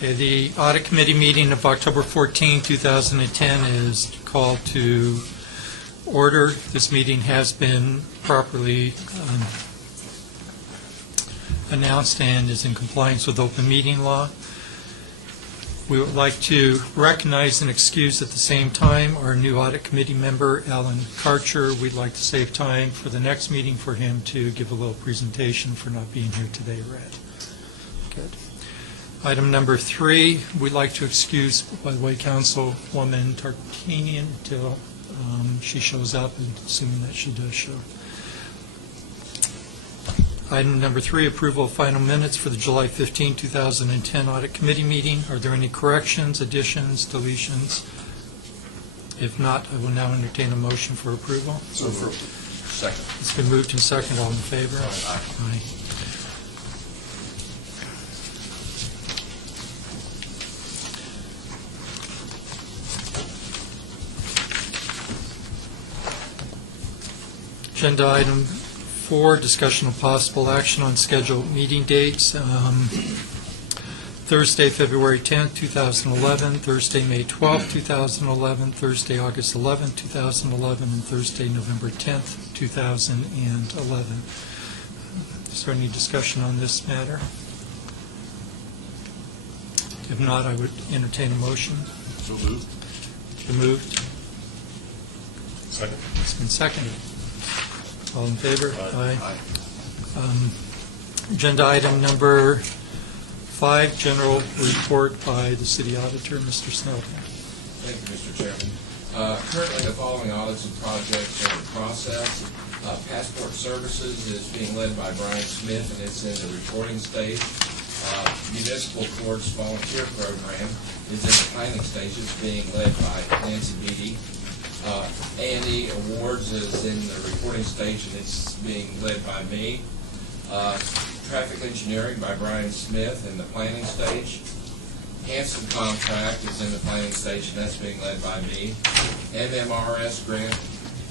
The Audit Committee meeting of October 14, 2010 is called to order. This meeting has been properly announced and is in compliance with open meeting law. We would like to recognize and excuse at the same time our new Audit Committee member, Alan Karcher. We'd like to save time for the next meeting for him to give a little presentation for not being here today, Red. Good. Item number 3, we'd like to excuse, by the way, Councilwoman Tarkanian until she shows up, and assuming that she does show. Item number 3, approval of final minutes for the July 15, 2010 Audit Committee meeting. Are there any corrections, additions, deletions? If not, I will now entertain a motion for approval. So moved. Second. It's been moved and seconded. All in favor? Aye. Aye. Agenda item 4, discussion of possible action on scheduled meeting dates. Thursday, February 10th, 2011, Thursday, May 12th, 2011, Thursday, August 11th, 2011, and Thursday, November 10th, 2011. Is there any discussion on this matter? If not, I would entertain a motion. So moved. Been moved. Second. It's been seconded. All in favor? Aye. Agenda item number 5, general report by the city auditor, Mr. Snowden. Thank you, Mr. Chairman. Currently, the following audits and projects are in process. Passport Services is being led by Brian Smith, and it's in the reporting stage. Municipal Courts Volunteer Program is in the planning stage. It's being led by Nancy Beatty. A&E Awards is in the reporting stage, and it's being led by me. Traffic Engineering by Brian Smith in the planning stage. Hanson Contract is in the planning stage, and that's being led by me. MMRS Grant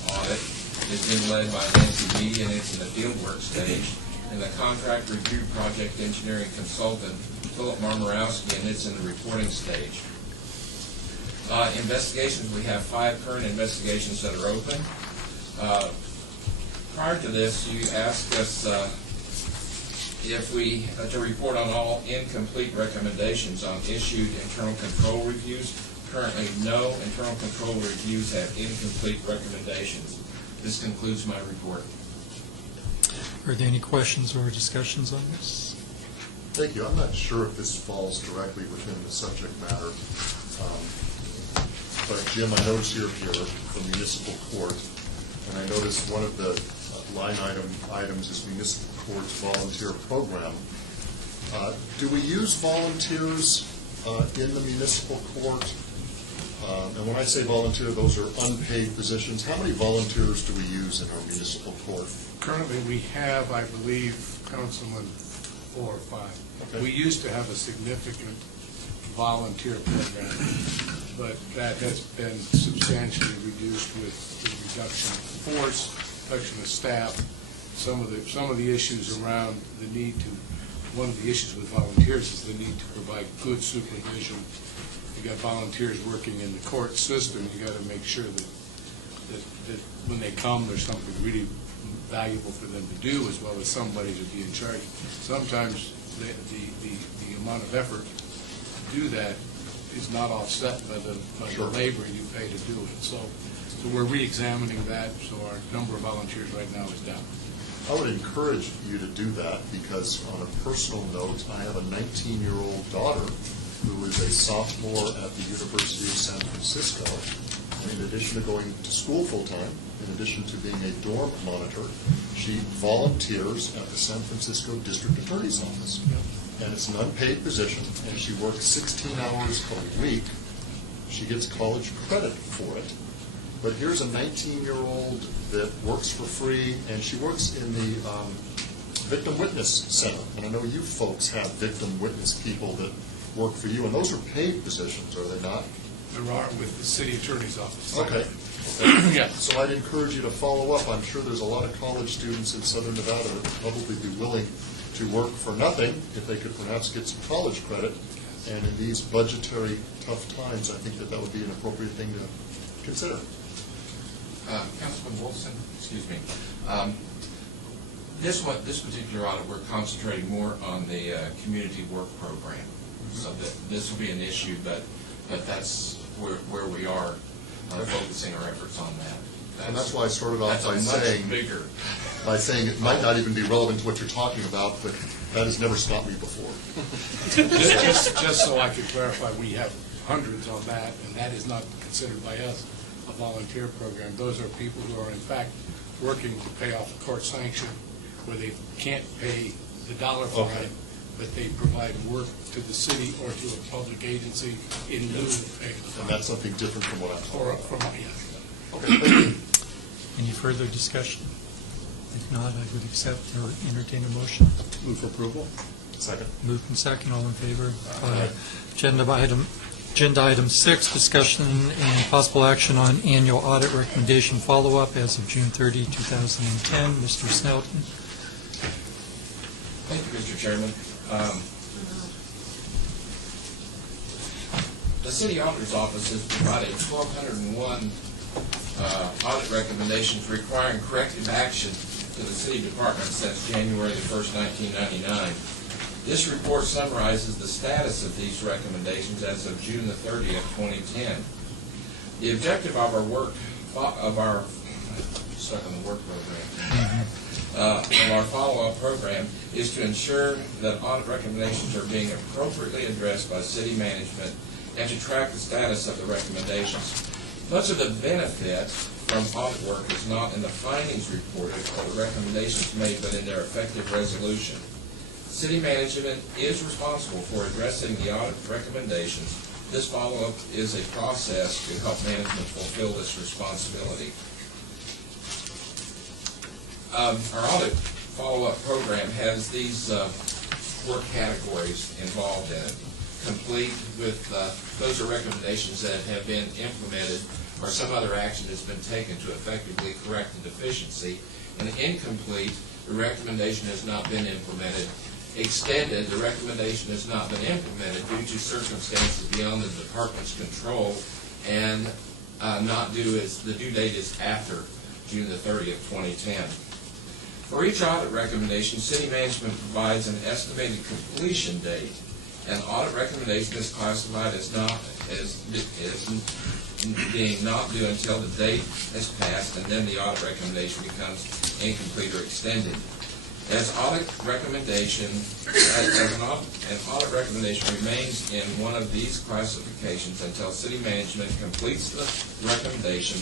Audit is being led by Nancy Beatty, and it's in the fieldwork stage. And the Contract Review Project Engineering Consultant, Philip Marmorowski, and it's in the reporting stage. Investigations, we have 5 current investigations that are open. Prior to this, you asked us if we to report on all incomplete recommendations on issued internal control reviews. Currently, no internal control reviews have incomplete recommendations. This concludes my report. Are there any questions or discussions on this? Thank you. I'm not sure if this falls directly within the subject matter. But Jim, I notice you're here from municipal court, and I noticed one of the line items is municipal court's volunteer program. Do we use volunteers in the municipal court? And when I say volunteer, those are unpaid positions. How many volunteers do we use in our municipal court? Currently, we have, I believe, Councilman, 4 or 5. Okay. We used to have a significant volunteer program, but that has been substantially reduced with the reduction of force, reduction of staff. Some of the issues around the need to. One of the issues with volunteers is the need to provide good supervision. You got volunteers working in the court system. You got to make sure that when they come, there's something really valuable for them to do, as well as somebody to be in charge. Sometimes the amount of effort to do that is not offset by the labor you pay to do it. So we're re-examining that. So our number of volunteers right now is down. I would encourage you to do that because, on a personal note, I have a 19-year-old daughter who is a sophomore at the University of San Francisco. And in addition to going to school full-time, in addition to being a dorm monitor, she volunteers at the San Francisco District Attorney's Office. And it's an unpaid position, and she works 16 hours a week. She gets college credit for it. But here's a 19-year-old that works for free, and she works in the Victim Witness Center. And I know you folks have victim witness people that work for you, and those are paid positions, are they not? There are with the city attorney's office. Okay. Yeah. So I'd encourage you to follow up. I'm sure there's a lot of college students in Southern Nevada that would probably be willing to work for nothing if they could perhaps get some college credit And in these budgetary tough times, I think that that would be an appropriate thing to consider. Councilman Wolfson, excuse me. This particular audit, we're concentrating more on the community work program. So that this will be an issue, but that's where we are focusing our efforts on that. And that's why I started off by saying it might not even be relevant to what you're talking about, but that has never stopped me before. Just so I could clarify, we have hundreds on that, and that is not considered by us a volunteer program. Those are people who are in fact working to pay off a court sanction where they can't pay the dollar fine, but they provide work to the city or to a public agency in lieu of paying the fine. And that's something different from what I'm talking about. Yeah. Okay, thank you. Any further discussion? If not, I would accept or entertain a motion. Move for approval. Second. Moved and second, all in favor? Aye. Agenda item 6, discussion and possible action on annual audit recommendation follow-up as of June 30, 2010. Mr. Snelton. Thank you, Mr. Chairman. The City Auditor's Office has provided 1,201 audit recommendations requiring corrective action to the City Department since January the 1st, 1999. This report summarizes the status of these recommendations as of June the 30th, 2010. The objective of our work, stuck on the work program, of our follow-up program is to ensure that audit recommendations are being appropriately addressed by city management and to track the status of the recommendations. Much of the benefit from audit work is not in the findings reported or the recommendations made, but in their effective resolution. City management is responsible for addressing the audit recommendations. This follow-up is a process to help management fulfill this responsibility. Our audit follow-up program has these work categories involved in it. Complete with, those are recommendations that have been implemented or some other action has been taken to effectively correct the deficiency. And incomplete, the recommendation has not been implemented. Extended, the recommendation has not been implemented due to circumstances beyond the department's control and not due as the due date is after June the 30th, 2010. For each audit recommendation, city management provides an estimated completion date. An audit recommendation is classified as being not due until the date has passed, and then the audit recommendation becomes incomplete or extended. An audit recommendation remains in one of these classifications until city management completes the recommendation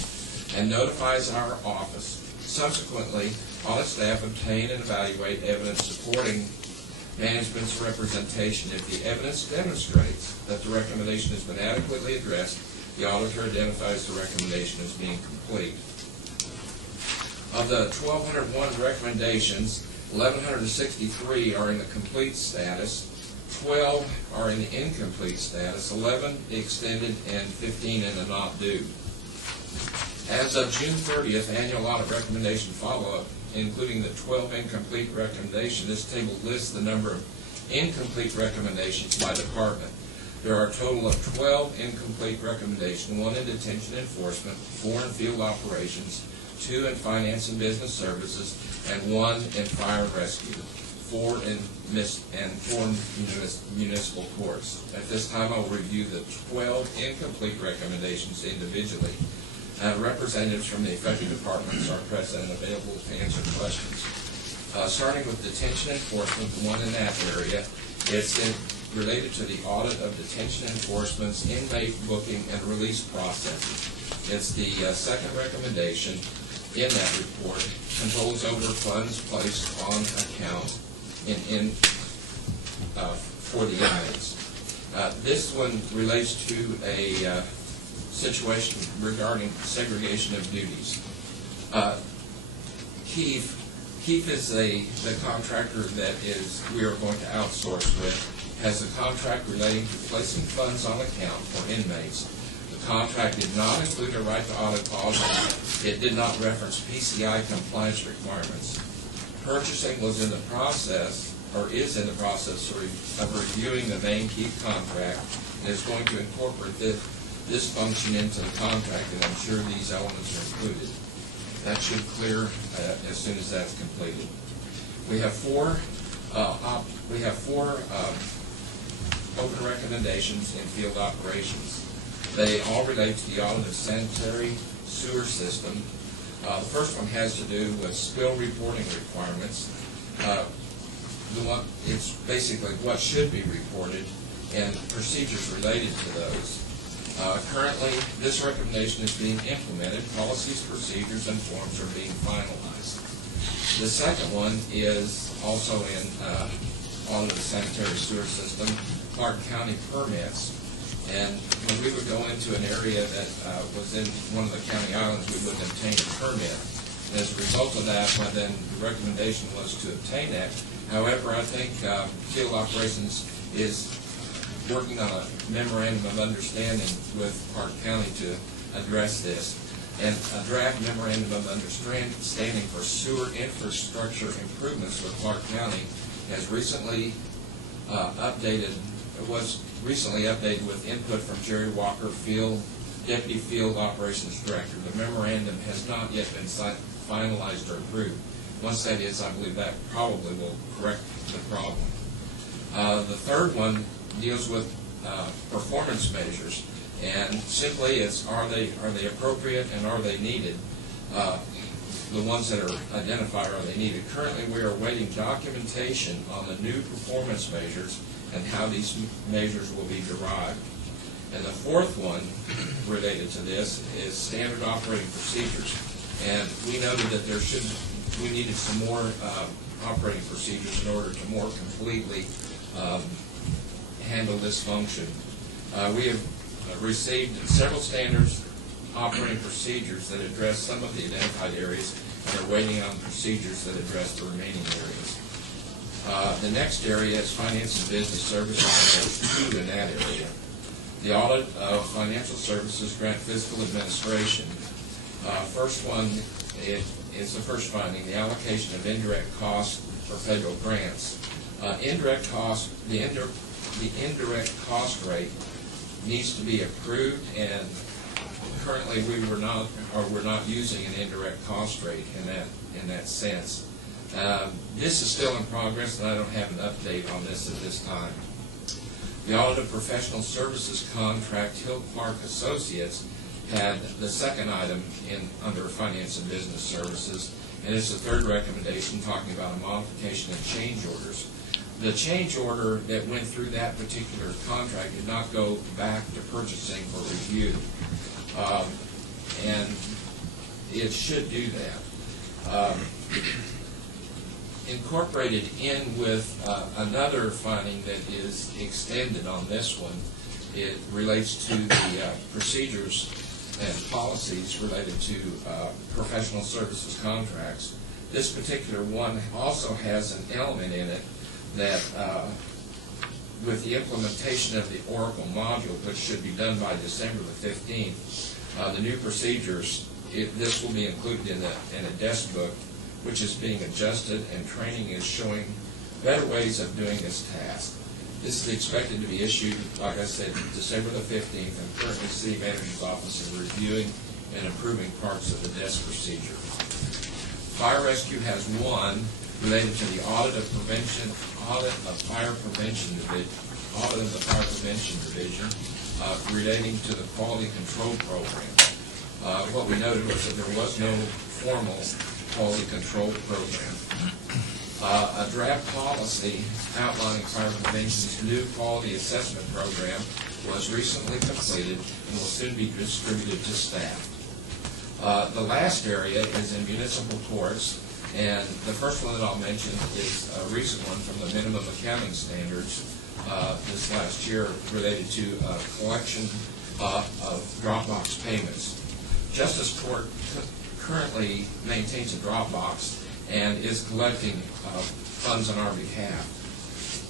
and notifies our office. Subsequently, audit staff obtain and evaluate evidence supporting management's representation. If the evidence demonstrates that the recommendation has been adequately addressed, the auditor identifies the recommendation as being complete. Of the 1,201 recommendations, 1,163 are in the complete status, 12 are in the incomplete status, 11 extended, and 15 in the not due. As of June 30th, annual audit recommendation follow-up, including the 12 incomplete recommendations, this table lists the number of incomplete recommendations by department. There are a total of 12 incomplete recommendations, 1 in detention enforcement, 4 in field operations, 2 in finance and business services, and 1 in fire and rescue, 4 in municipal courts. At this time, I will review the 12 incomplete recommendations individually. Representatives from the affected departments are present and available to answer questions. Starting with detention enforcement, the one in that area, it's related to the audit of detention enforcement's inmate booking and release processes. It's the second recommendation in that report. Controls over funds placed on account for the inmates. This one relates to a situation regarding segregation of duties. Keith is the contractor that we are going to outsource with, has a contract relating to placing funds on account for inmates. The contract did not include a right to audit policy. It did not reference PCI compliance requirements. Purchasing was in the process or is in the process of reviewing the main key contract, and is going to incorporate this function into the contract, and I'm sure these elements are included. That should clear as soon as that's completed. We have four open recommendations in field operations. They all relate to the audit of sanitary sewer system. The first one has to do with spill reporting requirements. It's basically what should be reported and procedures related to those. Currently, this recommendation is being implemented. Policies, procedures, and forms are being finalized. The second one is also in audit of the sanitary sewer system, Clark County permits. And when we would go into an area that was in one of the county islands, we would obtain a permit. And as a result of that, then the recommendation was to obtain that. However, I think field operations is working on a memorandum of understanding with Clark County to address this. And a draft memorandum of understanding for sewer infrastructure improvements with Clark County has recently was recently updated with input from Jerry Walker, Deputy Field Operations Director. The memorandum has not yet been finalized or approved. Once that is, I believe that probably will correct the problem. The third one deals with performance measures, and simply it's are they appropriate and are they needed? The ones that are identified, are they needed? Currently, we are awaiting documentation on the new performance measures and how these measures will be derived. And the fourth one related to this is standard operating procedures. And we noted that we needed some more operating procedures in order to more completely handle this function. We have received several standards operating procedures that address some of the identified areas and are waiting on procedures that address the remaining areas. The next area is finance and business services, and there's two in that area. The audit of financial services, grant fiscal administration. First one is the first finding, the allocation of indirect costs for federal grants. The indirect cost rate needs to be approved, and currently we're not using an indirect cost rate in that sense. This is still in progress, and I don't have an update on this at this time. The audit of professional services contract, Hill Clark Associates, had the second item under finance and business services, and it's the third recommendation talking about a modification of change orders. The change order that went through that particular contract did not go back to purchasing for review, and it should do that. Incorporated in with another finding that is extended on this one, it relates to the procedures and policies related to professional services contracts. This particular one also has an element in it that with the implementation of the Oracle module, which should be done by December the 15th, the new procedures, this will be included in a desk book, which is being adjusted, and training is showing better ways of doing this task. This is expected to be issued, like I said, December the 15th, and currently City Manager's Office is reviewing and improving parts of the desk procedure. Fire Rescue has one related to the audit of the Fire Prevention Division relating to the Quality Control Program. What we noted was that there was no formal quality control program. A draft policy outlining fire prevention's new quality assessment program was recently completed and will soon be distributed to staff. The last area is in municipal courts, and the first one that I'll mention is a recent one from the minimum accounting standards this last year related to collection of Dropbox payments. Justice Court currently maintains a Dropbox and is collecting funds on our behalf.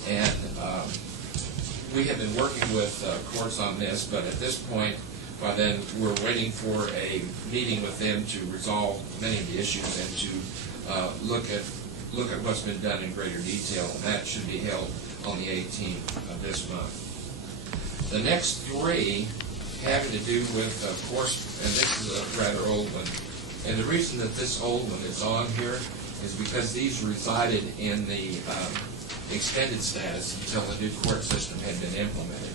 And we have been working with courts on this, but at this point, by then, we're waiting for a meeting with them to resolve many of the issues and to look look at what's been done in greater detail, and that should be held on the 18th of this month. The next three having to do with, of course, and this is a rather old one, and the reason that this old one is on here is because these resided in the extended status until the new court system had been implemented.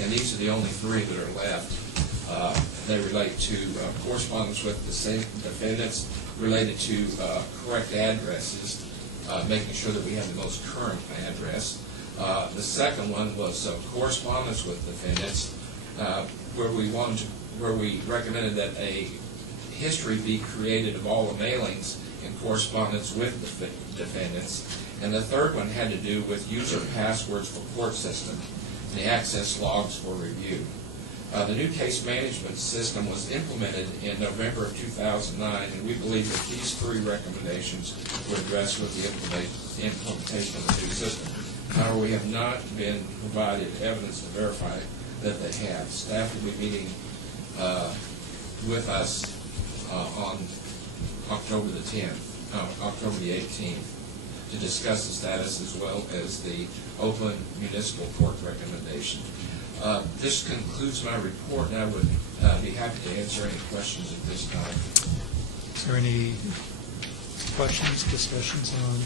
And these are the only three that are left. They relate to correspondence with the same defendants, related to correct addresses, making sure that we have the most current address. The second one was correspondence with defendants, where we recommended that a history be created of all the mailings in correspondence with the defendants. And the third one had to do with user passwords for court system and the access logs for review. The new case management system was implemented in November of 2009, and we believe that these three recommendations were addressed with the implementation of the new system. However, we have not been provided evidence to verify that they have. Staff will be meeting with us on October the 18th, to discuss the status as well as the Oakland Municipal Court recommendation. This concludes my report, and I would be happy to answer any questions at this time. Is there any questions, discussions on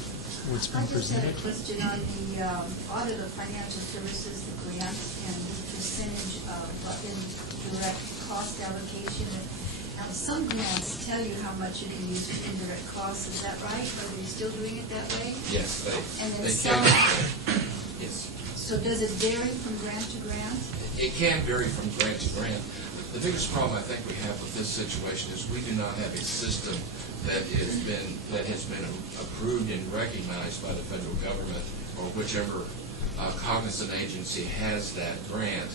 what's been I just had a presented? question on the audit of financial services, the grants, and the percentage of indirect cost allocation. Now, some grants tell you how much you can use for indirect costs. Is that right? Are they still doing it that way? Yes, And then they some, can. Yes. so does it vary from grant to grant? It can vary from grant to grant. The biggest problem I think we have with this situation is we do not have a system that has been approved and recognized by the federal government or whichever cognizant agency has that grant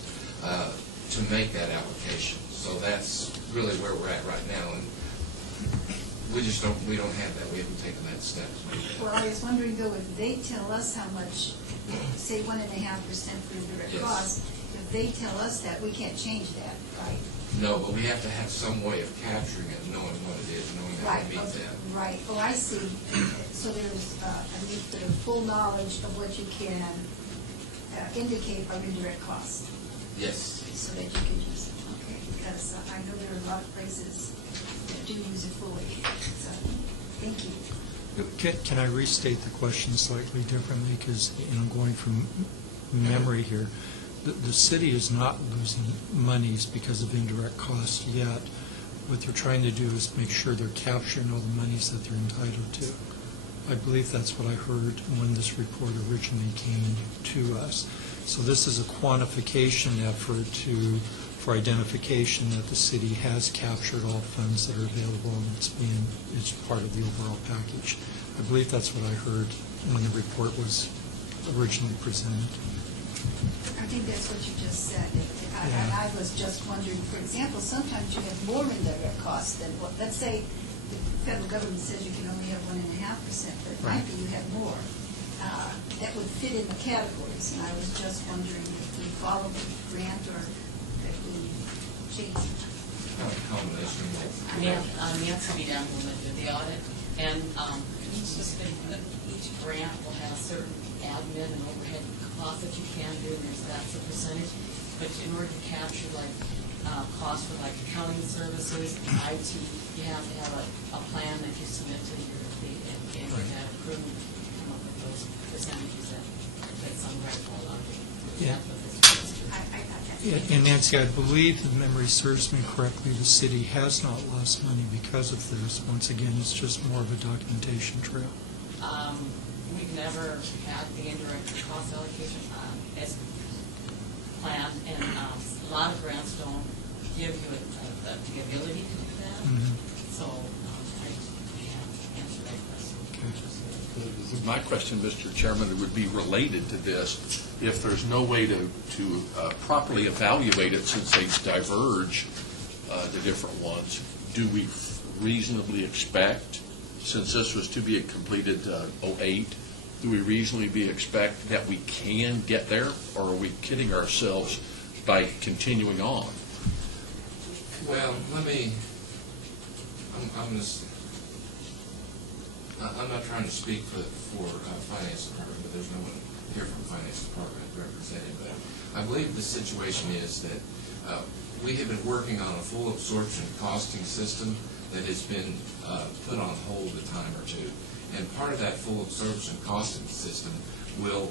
to make that allocation. So that's really where we're at right now, and we don't have that. We haven't taken that step. Well, I was wondering though, if they tell us how much, say 1.5% for indirect Yes. costs, if they tell us that, we can't change that, right? No, but we have to have some way of capturing it, knowing what it is, knowing how to meet that. Right, oh, I see. So there's a need for full knowledge of what you can indicate by indirect costs, Yes. so that you can use it, okay? Because I know there are a lot of places that do use it fully, so, thank you. Can I restate the question slightly differently? Because, going from memory here, the city is not losing monies because of indirect costs yet. What they're trying to do is make sure they're capturing all the monies that they're entitled to. I believe that's what I heard when this report originally came to us. So this is a quantification effort for identification that the city has captured all funds that are available, and it's part of the overall package. I believe that's what I heard when the report was originally presented. I think that's what you just said. Yeah. I was just wondering, for example, sometimes you have more indirect costs than what, let's say the federal government says you can only have 1.5%, but it might be you have more. That would fit in the categories, and I was just wondering if we follow the grant or if we change it. Kind of a combination of both. Nancy be down with the audit, and each grant will have certain admin and overhead costs that you can do, and that's a percentage. But in order to capture costs for accounting services, IT, you have to have a plan that you submit to your and get that approved, come up with those percentages that's on right all out. Yeah. I got that. Yeah, and Nancy, I believe, if memory serves me correctly, the city has not lost money because of this. Once again, it's just more of a documentation trail. We've never had the indirect cost allocation as planned, and a lot of grants don't give you the ability to do that. Mhm. So I can't answer that question. My question, Mr. Chairman, would be related to this. If there's no way to properly evaluate it since they diverge, the different ones, do we reasonably expect, since this was to be completed 2008, do we reasonably expect that we can get there, or are we kidding ourselves by continuing on? Well, I'm just, I'm not trying to speak for Finance Department, but there's no one here from Finance Department representing, but I believe the situation is that we have been working on a full absorption costing system that has been put on hold a time or two. And part of that full absorption costing system will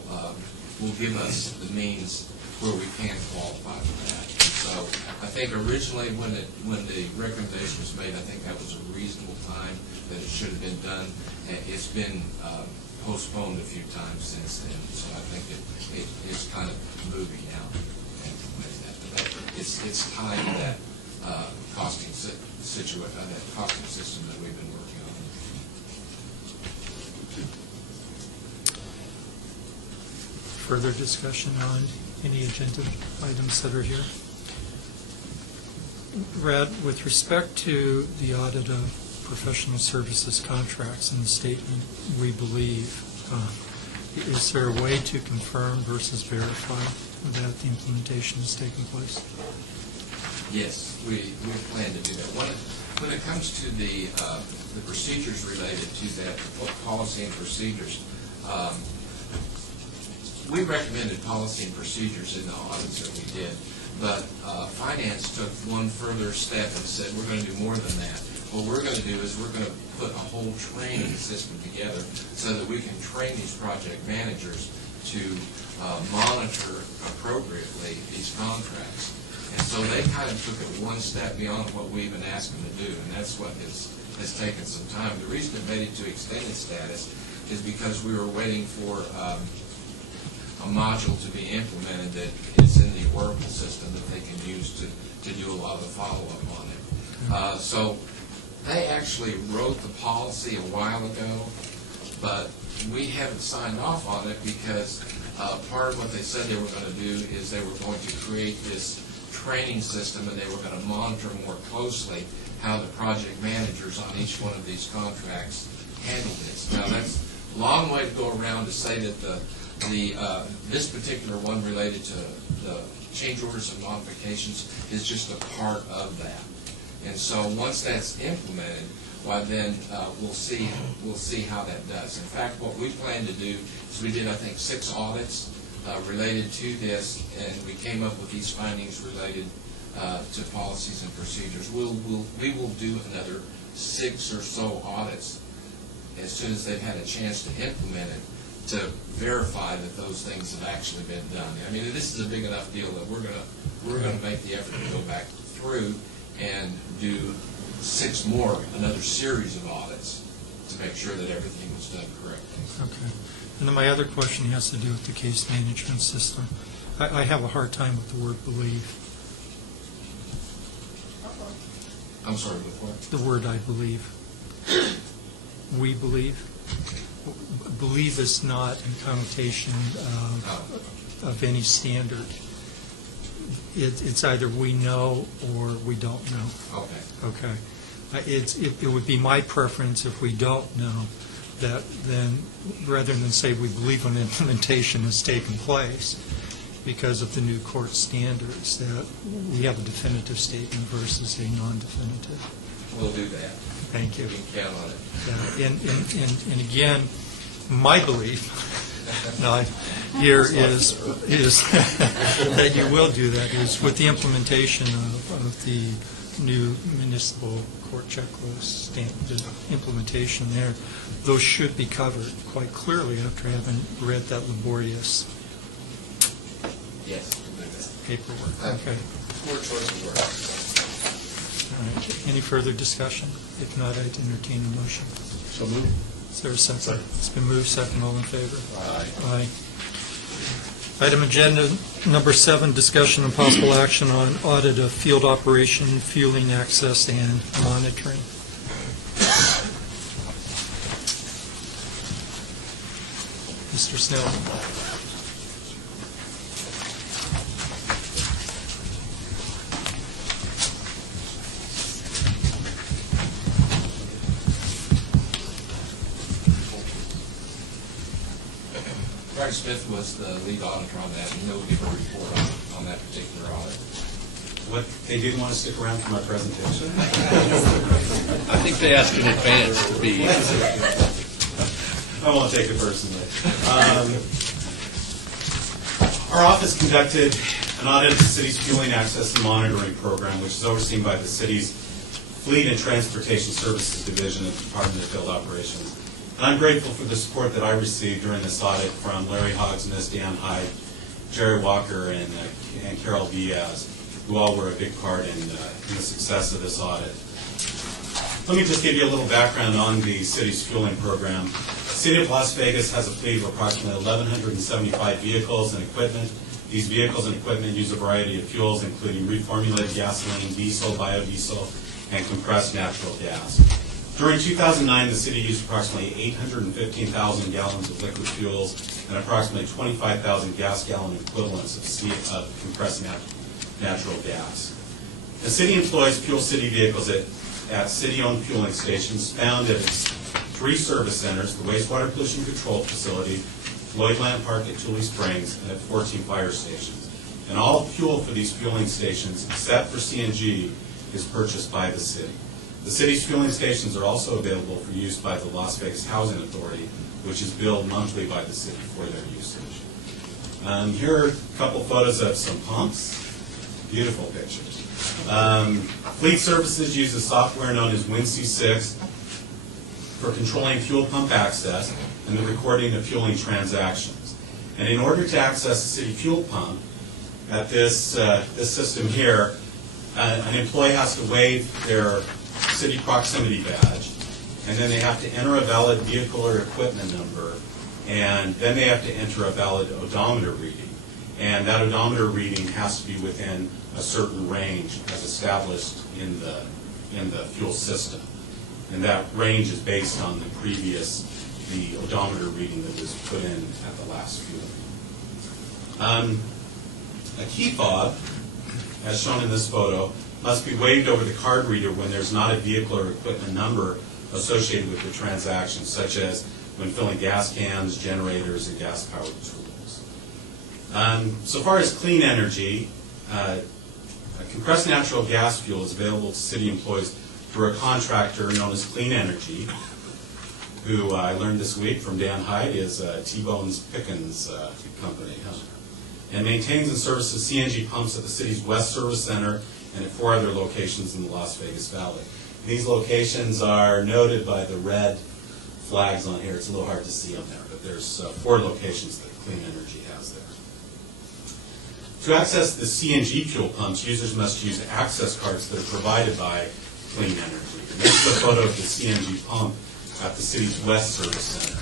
give us the means where we can qualify for that. So I think originally when the recommendation was made, I think that was a reasonable time that it should have been done. And it's been postponed a few times since then, so I think it's kind of moving now. It's tied to that costing system that we've been working on. Further discussion on any agenda items that are here? Brad, with respect to the audit of professional services contracts in the statement, we believe, is there a way to confirm versus verify that the implementation has taken place? Yes, we plan to do that. When it comes to the procedures related to that, policy and procedures, we recommended policy and procedures in the audits that we did, but finance took one further step and said, we're going to do more than that. What we're going to do is we're going to put a whole training system together so that we can train these project managers to monitor appropriately these contracts. And so they kind of took it one step beyond what we even asked them to do, and that's what has taken some time. The reason it made it to extended status is because we were waiting for a module to be implemented that is in the Oracle system that they can use to do a lot of the follow-up on it. So they actually wrote the policy a while ago, but we haven't signed off on it because part of what they said they were going to do is they were going to create this training system and they were going to monitor more closely how the project managers on each one of these contracts handle this. Now that's a long way to go around to say that this particular one related to the change orders and modifications is just a part of that. And so once that's implemented, well then we'll see how that does. In fact, what we plan to do is we did, I think, 6 audits related to this, and we came up with these findings related to policies and procedures. We will do another 6 or so audits as soon as they've had a chance to implement it to verify that those things have actually been done. I mean, this is a big enough deal that we're gonna make the effort to go back through and do 6 more, another series of audits to make sure that everything was done correctly. Okay. And then my other question has to do with the case management system. I have a hard time with the word believe. I'm sorry, with what? The word I believe. We believe. Believe is not in connotation of any standard. It's either we know or we don't know. Okay. Okay. It would be my preference if we don't know that then, rather than say we believe an implementation has taken place because of the new court standards, that we have a definitive statement versus a non-definitive. We'll do that. Thank you. We can count on it. And again, my belief here is that you will do that, is with the implementation of the new municipal court checklist, the implementation there, those should be covered quite clearly after having read that laborious Yes, we'll do that. paperwork. Okay. Poor choice of words. All right. Any further discussion? If not, I'd entertain a motion. So moved. Is there a second? It's been moved, second, all in favor? Aye. Aye. Item agenda number 7, discussion and possible action on audit of field operation, fueling, access, and monitoring. Mr. Snell. Frank Smith was the lead auditor on that, and he'll give a report on that particular audit. What, they didn't want to stick around for my presentation? I think they asked in advance to be. I won't take it personally. Our office conducted an audit of the city's fueling access and monitoring program, which is overseen by the city's Fleet and Transportation Services Division of the Department of Field Operations. And I'm grateful for the support that I received during this audit from Larry Hogsness, Dan Hyde, Jerry Walker, and Carol Diaz, who all were a big part in the success of this audit. Let me just give you a little background on the city's fueling program. The City of Las Vegas has a fleet of approximately 1,175 vehicles and equipment. These vehicles and equipment use a variety of fuels, including reformulated gasoline, diesel, biodiesel, and compressed natural gas. During 2009, the city used approximately 815,000 gallons of liquid fuels and approximately 25,000 gas gallon equivalents of compressed natural gas. The city employs Fuel City vehicles at city-owned fueling stations found at its 3 service centers, the Wastewater Pollution Control Facility, Floyd Land Park at Tule Springs, and at 14 fire stations. And all fuel for these fueling stations, except for CNG, is purchased by the city. The city's fueling stations are also available for use by the Las Vegas Housing Authority, which is billed monthly by the city for their usage. Here are a couple photos of some pumps. Beautiful pictures. Fleet Services uses software known as WinC6 for controlling fuel pump access and the recording of fueling transactions. And in order to access a city fuel pump, at this system here, an employee has to wave their city proximity badge, and then they have to enter a valid vehicle or equipment number, and then they have to enter a valid odometer reading. And that odometer reading has to be within a certain range as established in the fuel system. And that range is based on the odometer reading that was put in at the last fuel. A key fob, as shown in this photo, must be waved over the card reader when there's not a vehicle or equipment number associated with the transaction, such as when filling gas cans, generators, and gas-powered tools. So far as clean energy, compressed natural gas fuel is available to city employees through a contractor known as Clean Energy, who I learned this week from Dan Hyde is T-Bone's Pickens company, and maintains and services CNG pumps at the city's West Service Center and at 4 other locations in the Las Vegas Valley. These locations are noted by the red flags on here. It's a little hard to see them there, but there's 4 locations that Clean Energy has there. To access the CNG fuel pumps, users must use access cards that are provided by Clean Energy. And this is a photo of the CNG pump at the city's West Service Center.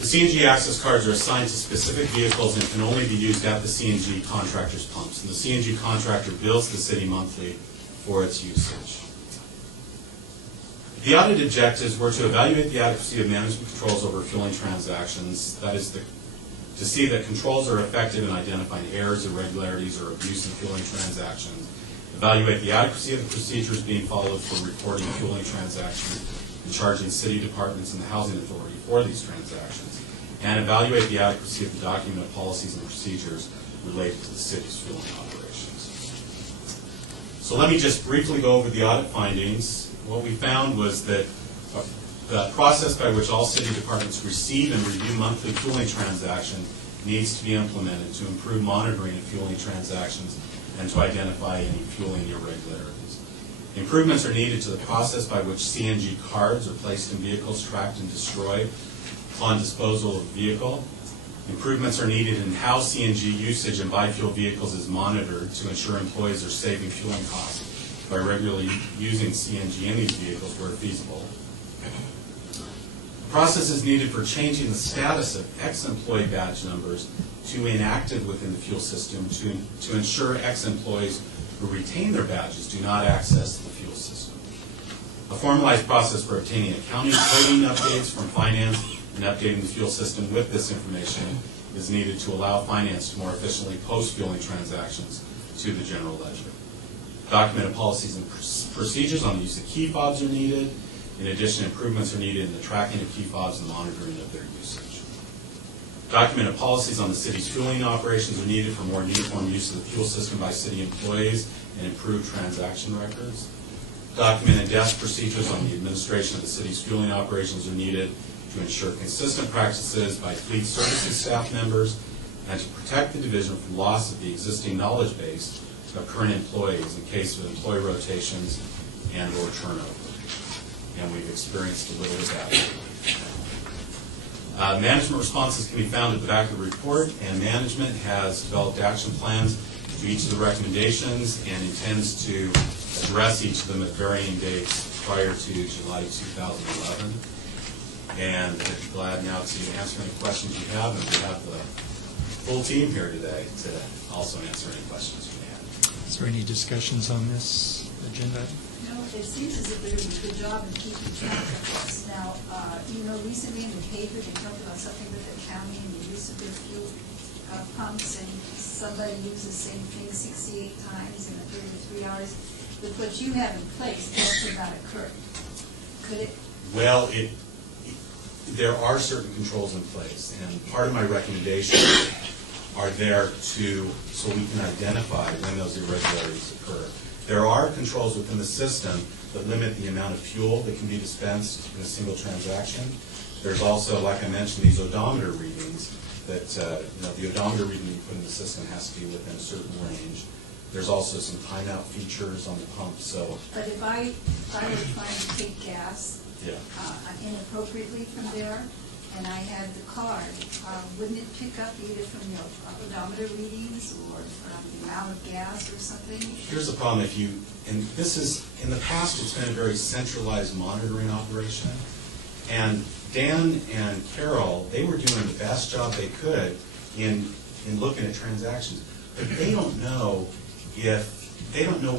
The CNG access cards are assigned to specific vehicles and can only be used at the CNG contractor's pumps. And the CNG contractor bills the city monthly for its usage. The audit objectives were to evaluate the adequacy of management controls over fueling transactions, that is, to see that controls are effective in identifying errors, irregularities, or abuse in fueling transactions, evaluate the adequacy of the procedures being followed for recording fueling transactions and charging city departments and the housing authority for these transactions, and evaluate the adequacy of the document of policies and procedures related to the city's fueling operations. So let me just briefly go over the audit findings. What we found was that the process by which all city departments receive and review monthly fueling transactions needs to be implemented to improve monitoring of fueling transactions and to identify any fueling irregularities. Improvements are needed to the process by which CNG cards are placed in vehicles tracked and destroyed upon disposal of the vehicle. Improvements are needed in how CNG usage in biofuel vehicles is monitored to ensure employees are saving fueling costs by regularly using CNG in these vehicles where feasible. The process is needed for changing the status of ex-employee badge numbers to inactive within the fuel system to ensure ex-employees who retain their badges do not access the fuel system. A formalized process for obtaining accounting coding updates from finance and updating the fuel system with this information is needed to allow finance to more efficiently post fueling transactions to the general ledger. Documented policies and procedures on the use of key fobs are needed. In addition, improvements are needed in the tracking of key fobs and monitoring of their usage. Documented policies on the city's fueling operations are needed for more uniform use of the fuel system by city employees and improved transaction records. Documented desk procedures on the administration of the city's fueling operations are needed to ensure consistent practices by fleet services staff members and to protect the division from loss of the existing knowledge base of current employees in case of employee rotations and or turnover. And we've experienced a little of that. Management responses can be found at the back of the report, and management has developed action plans to each of the recommendations and intends to address each of them at varying dates prior to July 2011. And I'd be glad now to answer any questions you have, and we have the full team here today to also answer any questions you may have. Is there any discussions on this agenda? No, it seems as if they're doing a good job in keeping track of this. Now, recently in the paper, they talked about something with the county and the use of their fuel pumps, and somebody used the same thing 68 times in a period of 3 hours. With what you have in place, that could not occur. Could it? Well, there are certain controls in place, and part of my recommendations are there so we can identify when those irregularities occur. There are controls within the system that limit the amount of fuel that can be dispensed in a single transaction. There's also, like I mentioned, these odometer readings that the odometer reading you put in the system has to be within a certain range. There's also some timeout features on the pump. So, but if I were trying to take gas inappropriately from there, and I had the card, wouldn't it pick up either from the odometer readings or from the amount of gas or something? Here's the problem: in the past, it's been a very centralized monitoring operation, and Dan and Carol, they were doing the best job they could in looking at transactions, but they don't know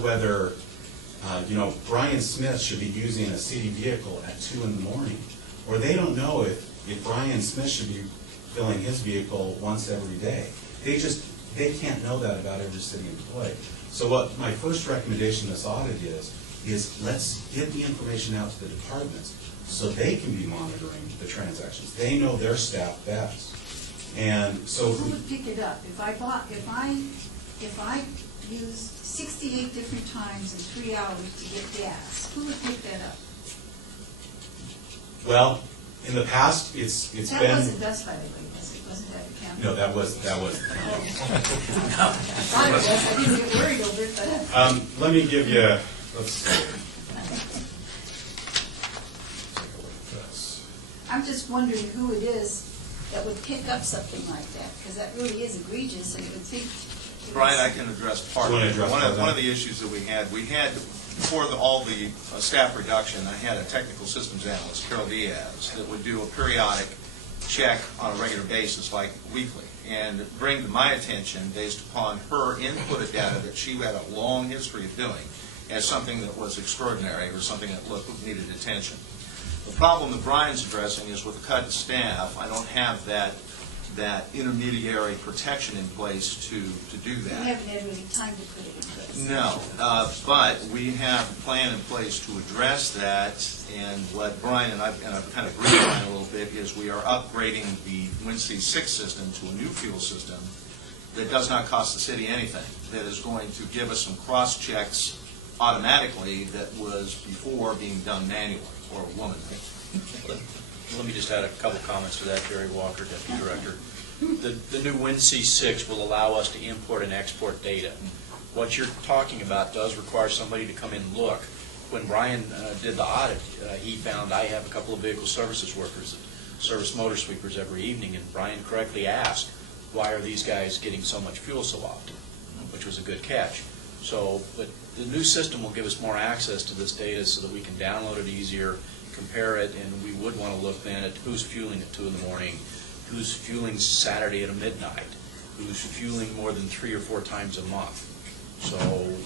whether Brian Smith should be using a city vehicle at 2 in the morning, or they don't know if Brian Smith should be filling his vehicle once every day. They can't know that about every city employee. So what my first recommendation in this audit is let's get the information out to the departments so they can be monitoring the transactions. They know their staff best. And so who would pick it up? If I used 68 different times in 3 hours to get gas, who would pick that up? Well, in the past, it's been... That wasn't us, by the way, was it? Wasn't that the county? No, that was... I thought it was. I didn't get worried over it, but... let me give you... Let's see. I'm just wondering who it is that would pick up something like that, because that really is egregious, and you would think... Brian, I can address part of it. One of the issues that we had before all the staff reduction, I had a technical systems analyst, Carol Diaz, that would do a periodic check on a regular basis, like weekly, and bring to my attention, based upon her input of data that she had a long history of doing, as something that was extraordinary or something that needed attention. The problem that Brian's addressing is with the cut in staff, I don't have that intermediary protection in place to do that. You haven't had really time to put it in place. No, but we have a plan in place to address that, and what Brian and I've kind of briefed on a little bit is we are upgrading the WinC 6 system to a new fuel system that does not cost the city anything, that is going to give us some cross-checks automatically that was before being done manually, or womanly. Let me just add a couple comments to that, Barry Walker, Deputy Director. The new WinC 6 will allow us to import and export data. What you're talking about does require somebody to come in and look. When Brian did the audit, he found I have a couple of vehicle services workers that service motor sweepers every evening, and Brian correctly asked, why are these guys getting so much fuel so often? Which was a good catch. But the new system will give us more access to this data so that we can download it easier, compare it, and we would want to look then at who's fueling at 2 in the morning, who's fueling Saturday at midnight, who's fueling more than 3 or 4 times a month. So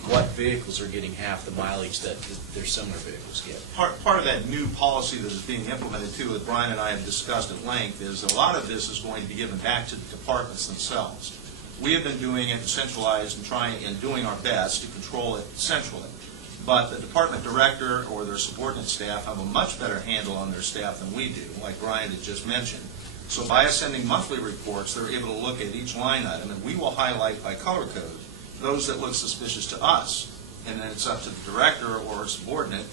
what vehicles are getting half the mileage that their similar vehicles get? Part of that new policy that is being implemented, too, that Brian and I have discussed at length, is a lot of this is going to be given back to the departments themselves. We have been doing it centralized and doing our best to control it centrally. But the department director or their subordinate staff have a much better handle on their staff than we do, like Brian had just mentioned. So by us sending monthly reports, they're able to look at each line item, and we will highlight by color code those that look suspicious to us. and then it's up to the director or a subordinate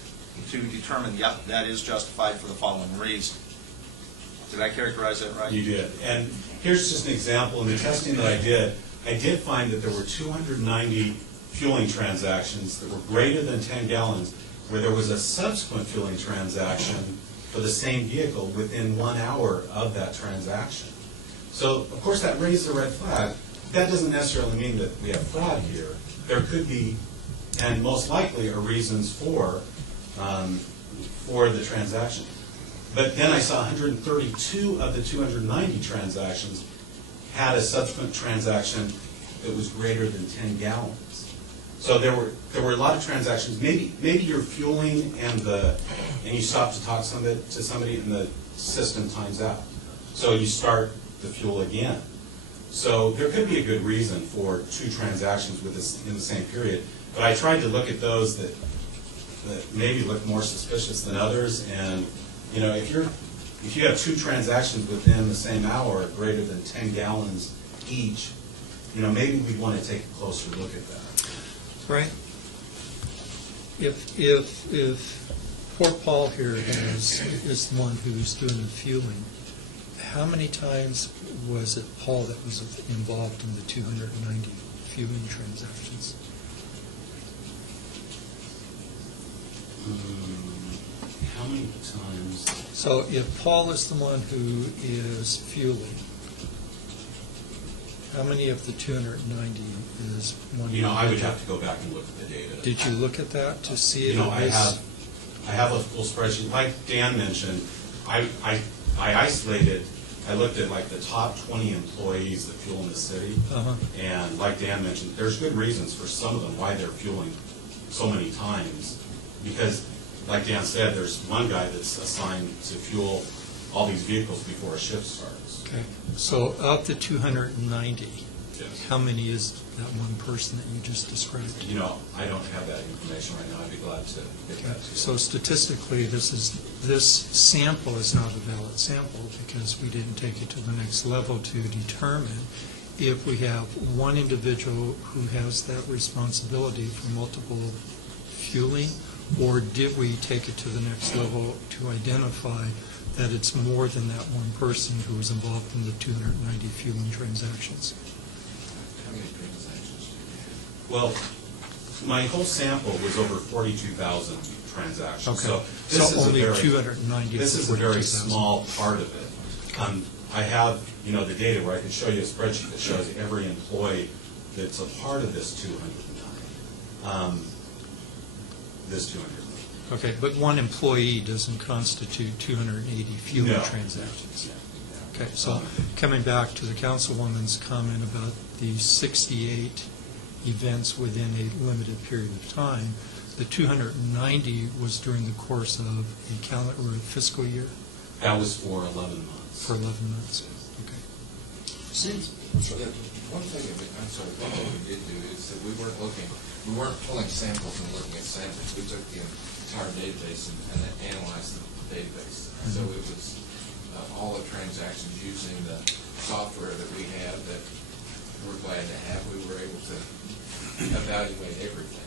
to determine, yep, that is justified for the following reason. Did I characterize that right? You did. And here's just an example. In the testing that I did find that there were 290 fueling transactions that were greater than 10 gallons where there was a subsequent fueling transaction for the same vehicle within 1 hour of that transaction. So, of course, that raised a red flag. That doesn't necessarily mean that we have fraud here. There could be, and most likely, are reasons for the transaction. But then I saw 132 of the 290 transactions had a subsequent transaction that was greater than 10 gallons. So there were a lot of transactions. Maybe you're fueling and you stop to talk to somebody and the system times out. So you start the fuel again. So there could be a good reason for 2 transactions in the same period. But I tried to look at those that maybe look more suspicious than others. And if you have 2 transactions within the same hour greater than 10 gallons each, maybe we'd want to take a closer look at that. Right. If poor Paul here is the one who's doing the fueling, how many times was it Paul that was involved in the 290 fueling transactions? How many times? So if Paul is the one who is fueling, how many of the 290 is one? I would have to go back and look at the data. Did you look at that to see if I have a full spreadsheet. Like Dan mentioned, I isolated. I looked at like the top 20 employees that fuel in the city, and like Dan mentioned, there's good reasons for some of them why they're fueling so many times. Because, like Dan said, there's one guy that's assigned to fuel all these vehicles before a shift starts. Okay. So of the 290, Yes. how many is that one person that you just described? I don't have that information right now. I'd be glad to get that to you. So statistically, this sample is not a valid sample because we didn't take it to the next level to determine if we have one individual who has that responsibility for multiple fueling, or did we take it to the next level to identify that it's more than that one person who was involved in the 290 fueling transactions? How many transactions? Well, my whole sample was over 42,000 transactions. Okay. So So only 290 This is a very small part of it. I have, the data where I can show you a spreadsheet that shows every employee that's a part of this 209. Okay, but one employee doesn't constitute 280 fueling No. transactions. Okay, so coming back to the councilwoman's comment about the 68 events within a limited period of time, the 290 was during the course of a calendar or a fiscal year That was for 11 months. for 11 months. Okay. One thing we did do is that we weren't pulling samples and looking at samples. We took the entire database and analyzed the database. So it was all the transactions using the software that we have that we're glad to have. We were able to evaluate everything.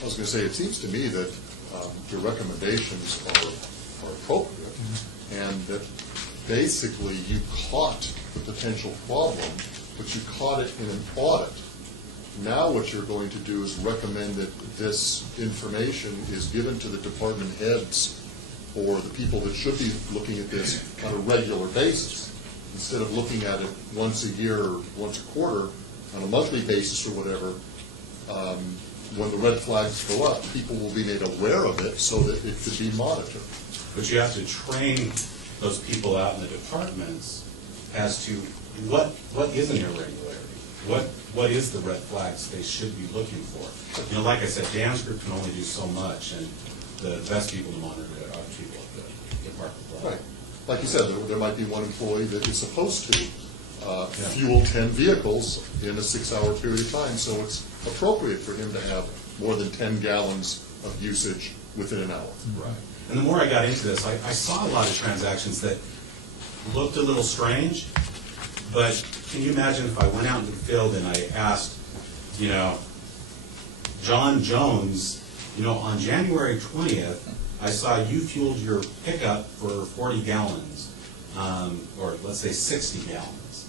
I was going to say, it seems to me that your recommendations are appropriate, and that basically you caught the potential problem, but you caught it in an audit. Now what you're going to do is recommend that this information is given to the department heads or the people that should be looking at this on a regular basis, instead of looking at it once a year or once a quarter, on a monthly basis or whatever. When the red flags go up, people will be made aware of it so that it could be monitored. But you have to train those people out in the departments as to what is an irregularity, what is the red flags they should be looking for. Like I said, Dan's group can only do so much, and the best people to monitor it are people at the department level. Right. Like you said, there might be one employee that is supposed to fuel 10 vehicles in a 6-hour period of time, so it's appropriate for him to have more than 10 gallons of usage within an hour. Right. And the more I got into this, I saw a lot of transactions that looked a little strange, but can you imagine if I went out into the field and I asked, John Jones, on January 20th, I saw you fueled your pickup for 40 gallons, or let's say 60 gallons.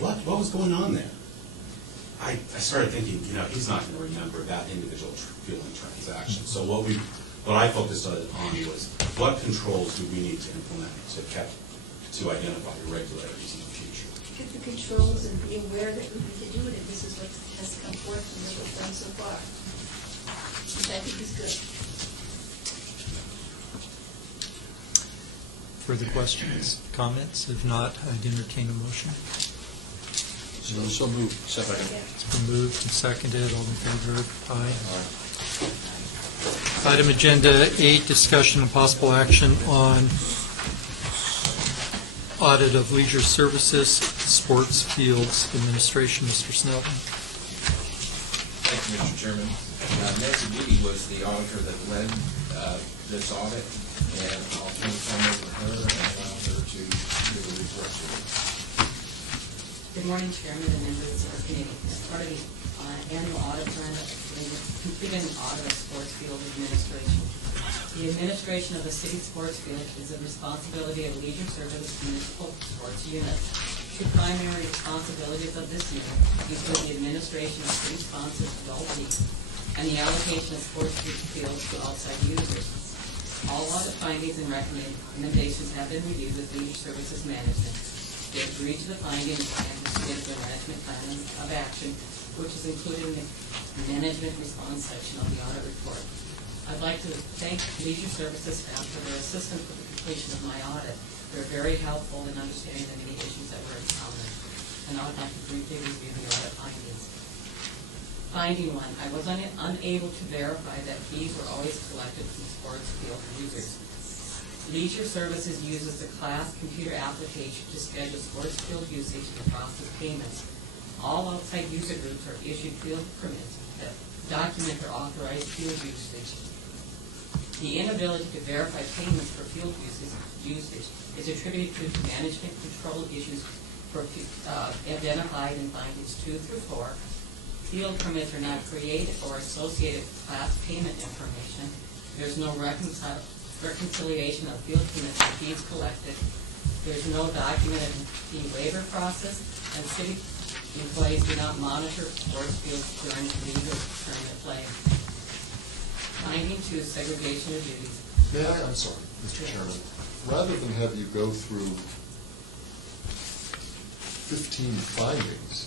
What was going on there? I started thinking, he's not going to remember that individual fueling transaction. So what I focused on was what controls do we need to implement to identify irregularities in the future? Get the controls and be aware that we need to do it, and this is what has come forth from what we've done so far. Which I think is good. Further questions, comments? If not, I'd entertain a motion. So moved. Second. It's been moved and seconded. All in favor? Aye. Item Agenda 8, discussion and possible action on audit of leisure services, sports fields administration. Mr. Snelden. Thank you, Mr. Chairman. Nancy Beatty was the auditor that led this audit, and I'll turn the time over to her and allow her to do the report. Good morning, Chairman and members of our committee. As part of the annual audit plan, we completed an audit of sports field administration. The administration of the city sports field is the responsibility of leisure service municipal sports units. Two primary responsibilities of this unit include the administration of city-sponsored adult leagues and the allocation of sports fields to outside users. All audit findings and recommendations have been reviewed with leisure services management. They agreed to the findings and submitted the management plan of action, which is included in the management response section of the audit report. I'd like to thank leisure services staff for their assistance with the completion of my audit. They're very helpful in understanding the many issues that were encountered. And now I'd like to briefly review the audit findings. Finding 1, I was unable to verify that fees were always collected from sports field users. Leisure Services uses the class computer application to schedule sports field usage and process payments. All outside user groups are issued field permits that document their authorized field usage. The inability to verify payments for field usage is attributed to management control issues identified in findings 2 through 4. Field permits are not created or associated with class payment information. There's no reconciliation of field permits and fees collected. There's no documented fee waiver process, and city employees do not monitor sports fields during the legal tournament play. Finding 2, segregation of duties. I'm sorry, Mr. Chairman. Rather than have you go through 15 findings,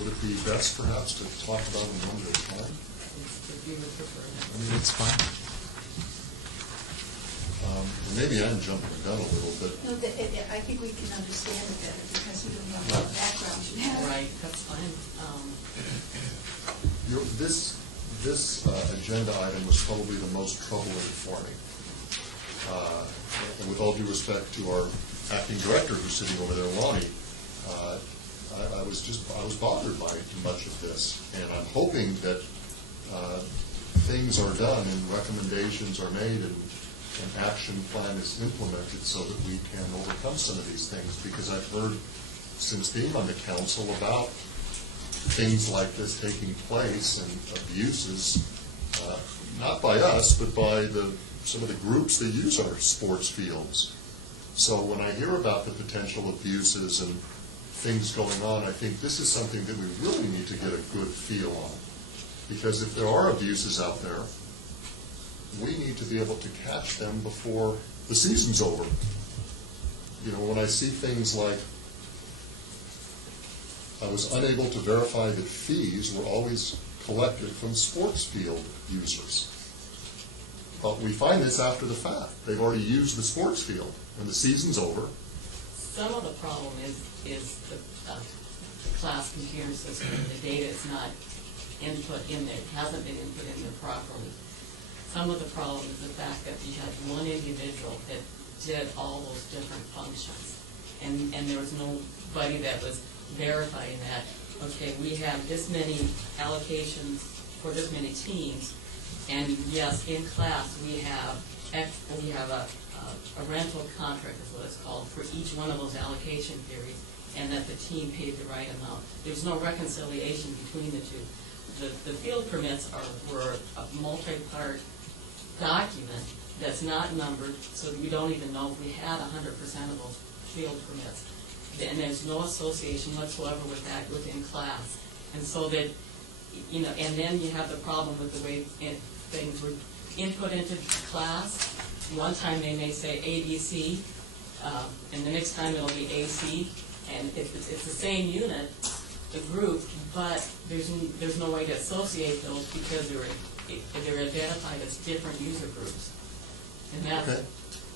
would it be best perhaps to talk about them one at a time? If you would prefer that. I mean, it's fine. Maybe I'm jumping the gun a little bit. No, I think we can understand it better because we don't know what background you have. Right, that's fine. This agenda item was probably the most troubling for me. And with all due respect to our acting director who's sitting over there, Lonnie, I was bothered by much of this, and I'm hoping that things are done and recommendations are made and an action plan is implemented so that we can overcome some of these things, because I've heard since being on the council about things like this taking place and abuses, not by us, but by some of the groups that use our sports fields. So when I hear about the potential abuses and things going on, I think this is something that we really need to get a good feel on. Because if there are abuses out there, we need to be able to catch them before the season's over. When I see things like, I was unable to verify that fees were always collected from sports field users. But we find this after the fact. They've already used the sports field, and the season's over. Some of the problem is the class computer system. The data is not input in there. It hasn't been input in there properly. Some of the problem is the fact that you had one individual that did all those different functions, and there was nobody that was verifying that, okay, we have this many allocations for this many teams, and yes, in class we have a rental contract is what it's called for each one of those allocation periods, and that the team paid the right amount. There's no reconciliation between the two. the field permits were a multi-part document that's not numbered, so we don't even know if we had 100% of those field permits. And there's no association whatsoever with that within class. And so that, you know, and then you have the problem with the way things were input into class. One time they may say ABC, and the next time it'll be AC, and it's the same unit, the group, but there's no way to associate those because they're identified as different user groups. And that's, Okay.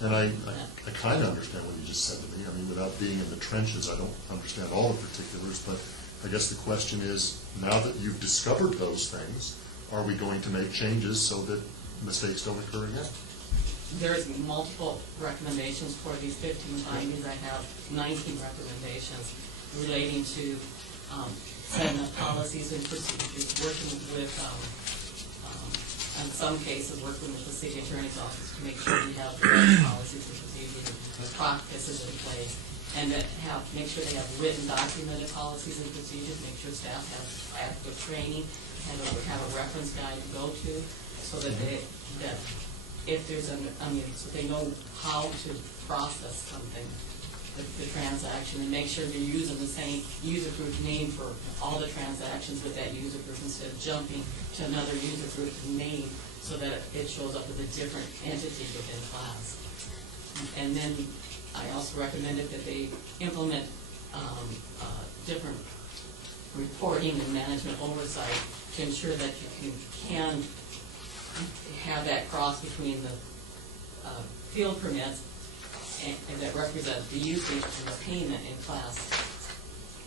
And I kind of understand what you just said to me. I mean, without being in the trenches, I don't understand all the particulars, but I guess the question is, now that you've discovered those things, are we going to make changes so that mistakes don't occur again? there's multiple recommendations for these 15 findings. I have 19 recommendations relating to setting up policies and procedures, working with, in some cases, working with the city attorney's office to make sure we have the right policies and procedures and practices in place, and that make sure they have written documented policies and procedures, make sure staff have adequate training, have a reference guide to go to, so that if there's so they know how to process something, the transaction, and make sure they're using the same user group name for all the transactions with that user group instead of jumping to another user group name so that it shows up as a different entity within class. And then I also recommended that they implement different reporting and management oversight to ensure that you can have that cross between the field permits and that represent the usage and the payment in class.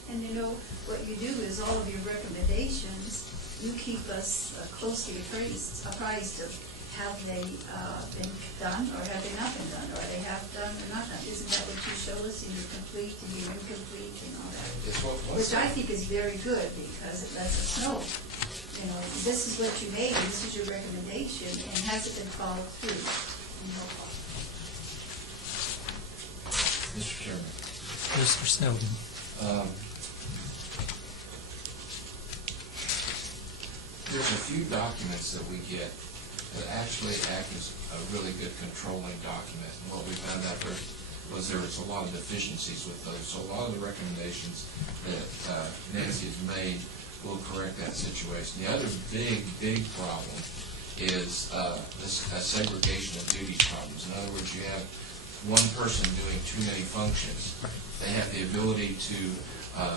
And you know, what you do is all of your recommendations, you keep us closely apprised of have they been done or have they not been done, or they have done or not done. Isn't that what you show us in your complete and your incomplete and all that? Which I think is very good because it lets us know, you know, this is what you made, this is your recommendation, and has it been followed through? Mr. Chairman. Mr. Snowden. There's a few documents that we get that actually act as a really good controlling document. And what we found out was there was a lot of deficiencies with those. So a lot of the recommendations that Nancy has made will correct that situation. The other big problem is this segregation of duties problems. In other words, you have one person doing too many functions. They have the ability to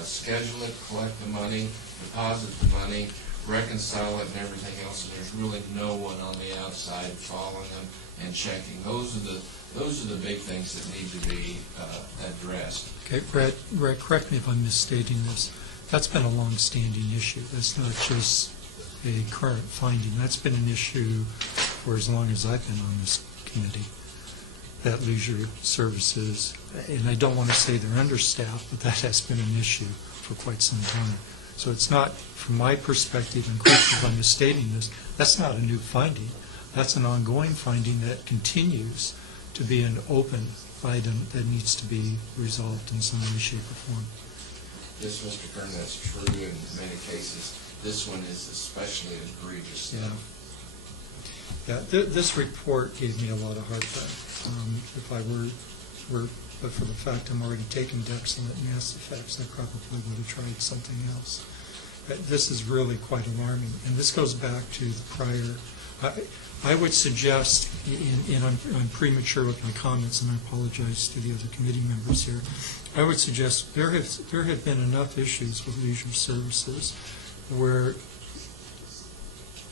schedule it, collect the money, deposit the money, reconcile it and everything else, and there's really no one on the outside following them and checking. Those are the big things that need to be addressed. Okay, Brett, correct me if I'm misstating this. That's been a long-standing issue. That's not just a current finding. That's been an issue for as long as I've been on this committee. That leisure services, and I don't want to say they're understaffed, but that has been an issue for quite some time. So it's not, from my perspective, and correct me if I'm misstating this, that's not a new finding. That's an ongoing finding that continues to be an open item that needs to be resolved in some way, shape, or form. Yes, Mr. Kern, that's true in many cases. This one is especially egregious. Yeah, this report gave me a lot of heartburn. If I but for the fact I'm already taking Dexamethasone at Mass Effects, I probably would have tried something else. But this is really quite alarming, and this goes back to the prior. I would suggest, and I'm premature with my comments, and I apologize to the other committee members here. I would suggest there have been enough issues with leisure services where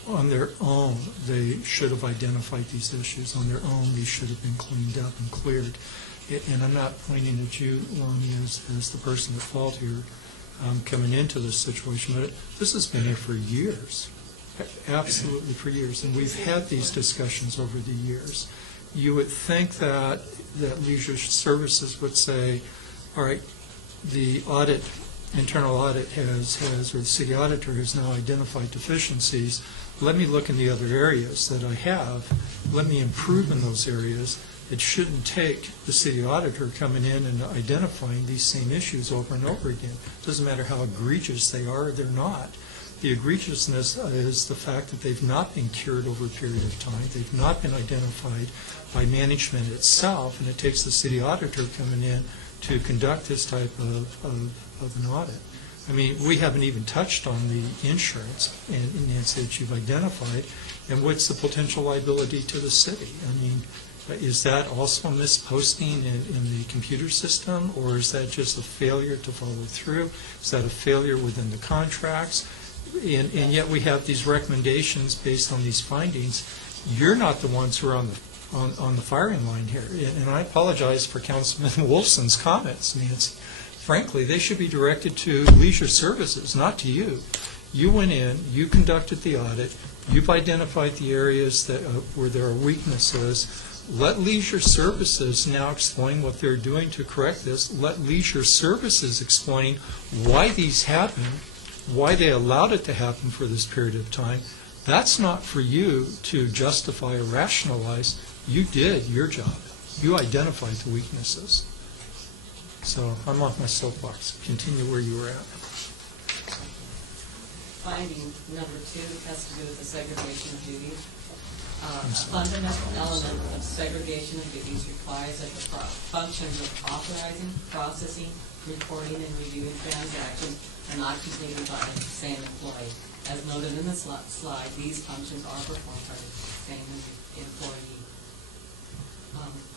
on their own, they should have identified these issues. On their own, these should have been cleaned up and cleared. And I'm not pointing at you, Lonnie, as the person at fault here coming into this situation, but this has been here for years, absolutely for years. And we've had these discussions over the years. You would think that leisure services would say, all right, the audit, internal audit has, or the city auditor has now identified deficiencies. Let me look in the other areas that I have. Let me improve in those areas. It shouldn't take the city auditor coming in and identifying these same issues over and over again. It doesn't matter how egregious they are or they're not. The egregiousness is the fact that they've not been cured over a period of time. They've not been identified by management itself, and it takes the city auditor coming in to conduct this type of an audit. I mean, we haven't even touched on the insurance, and Nancy, that you've identified, and what's the potential liability to the city? I mean, is that also misposting in the computer system, or is that just a failure to follow through? Is that a failure within the contracts? And yet we have these recommendations based on these findings. You're not the ones who are on the firing line here. And I apologize for Councilman Wolfson's comments, Nancy. Frankly, they should be directed to Leisure Services, not to you. You went in, you conducted the audit, you've identified the areas that where there are weaknesses. Let Leisure Services now explain what they're doing to correct this. Let Leisure Services explain why these happened, why they allowed it to happen for this period of time. That's not for you to justify or rationalize. You did your job. You identified the weaknesses. So I'm off my soapbox. Continue where you were at. Finding number 2 has to do with the segregation of duties. A fundamental element of segregation of duties requires that the functions of authorizing, processing, reporting, and reviewing transactions are not completed by the same employee. As noted in the slide, these functions are performed by the same employee.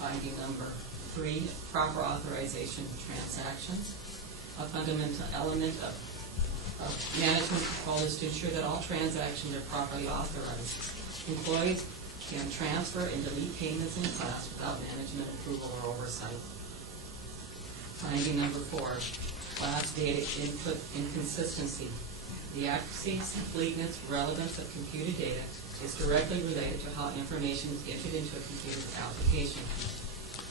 Finding number 3, proper authorization of transactions. A fundamental element of management control is to ensure that all transactions are properly authorized. Employees can transfer and delete payments in class without management approval or oversight. Finding number 4, class data input inconsistency. The accuracy, completeness, relevance of computed data is directly related to how information is entered into a computer application.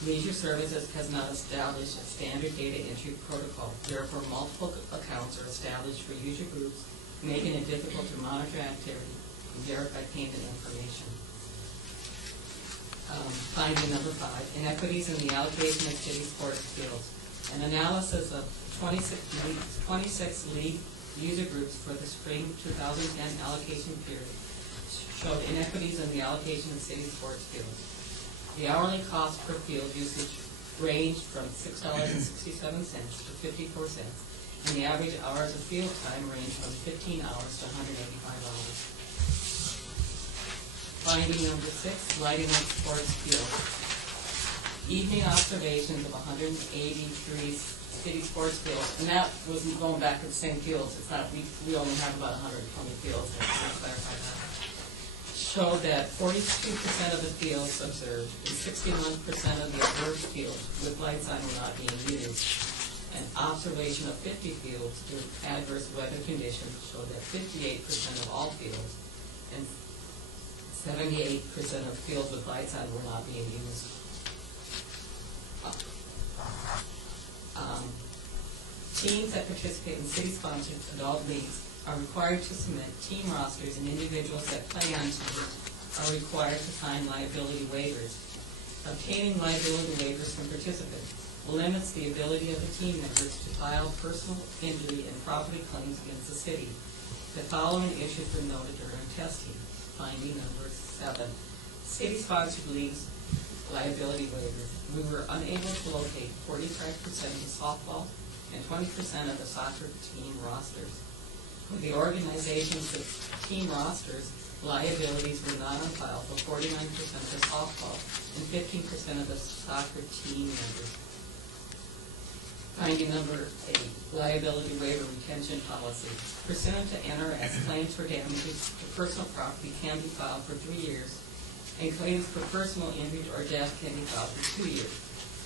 Leisure Services has not established a standard data entry protocol. Therefore, multiple accounts are established for user groups, making it difficult to monitor activity and verify payment information. Finding number 5, inequities in the allocation of city sports fields. An analysis of 26 league user groups for the spring 2010 allocation period showed inequities in the allocation of city sports fields. The hourly cost per field usage ranged from $6.67 to 54 cents, and the average hours of field time ranged from 15 hours to 185 hours. Finding number 6, lighting of sports fields. Evening observations of 183 city sports fields, and that was going back to the same fields. It's not, we only have about 120 fields, to clarify that. Showed that 42% of the fields observed and 61% of the observed fields with lights on were not being used. An observation of 50 fields through adverse weather conditions showed that 58% of all fields and 78% of fields with lights on were not being used. Teams that participate in city-sponsored adult leagues are required to submit team rosters, and individuals that play on teams are required to sign liability waivers. Obtaining liability waivers from participants limits the ability of the team members to file personal injury and property claims against the city. The following issues were noted during testing. Finding number 7, city-sponsored leagues liability waivers. We were unable to locate 45% of the softball and 20% of the soccer team rosters. With the organization's team rosters, liabilities were not on file for 49% of the softball and 15% of the soccer team members. Finding number 8, liability waiver retention policy. Pursuant to NRS, claims for damages to personal property can be filed for 3 years, and claims for personal injury or death can be filed for 2 years.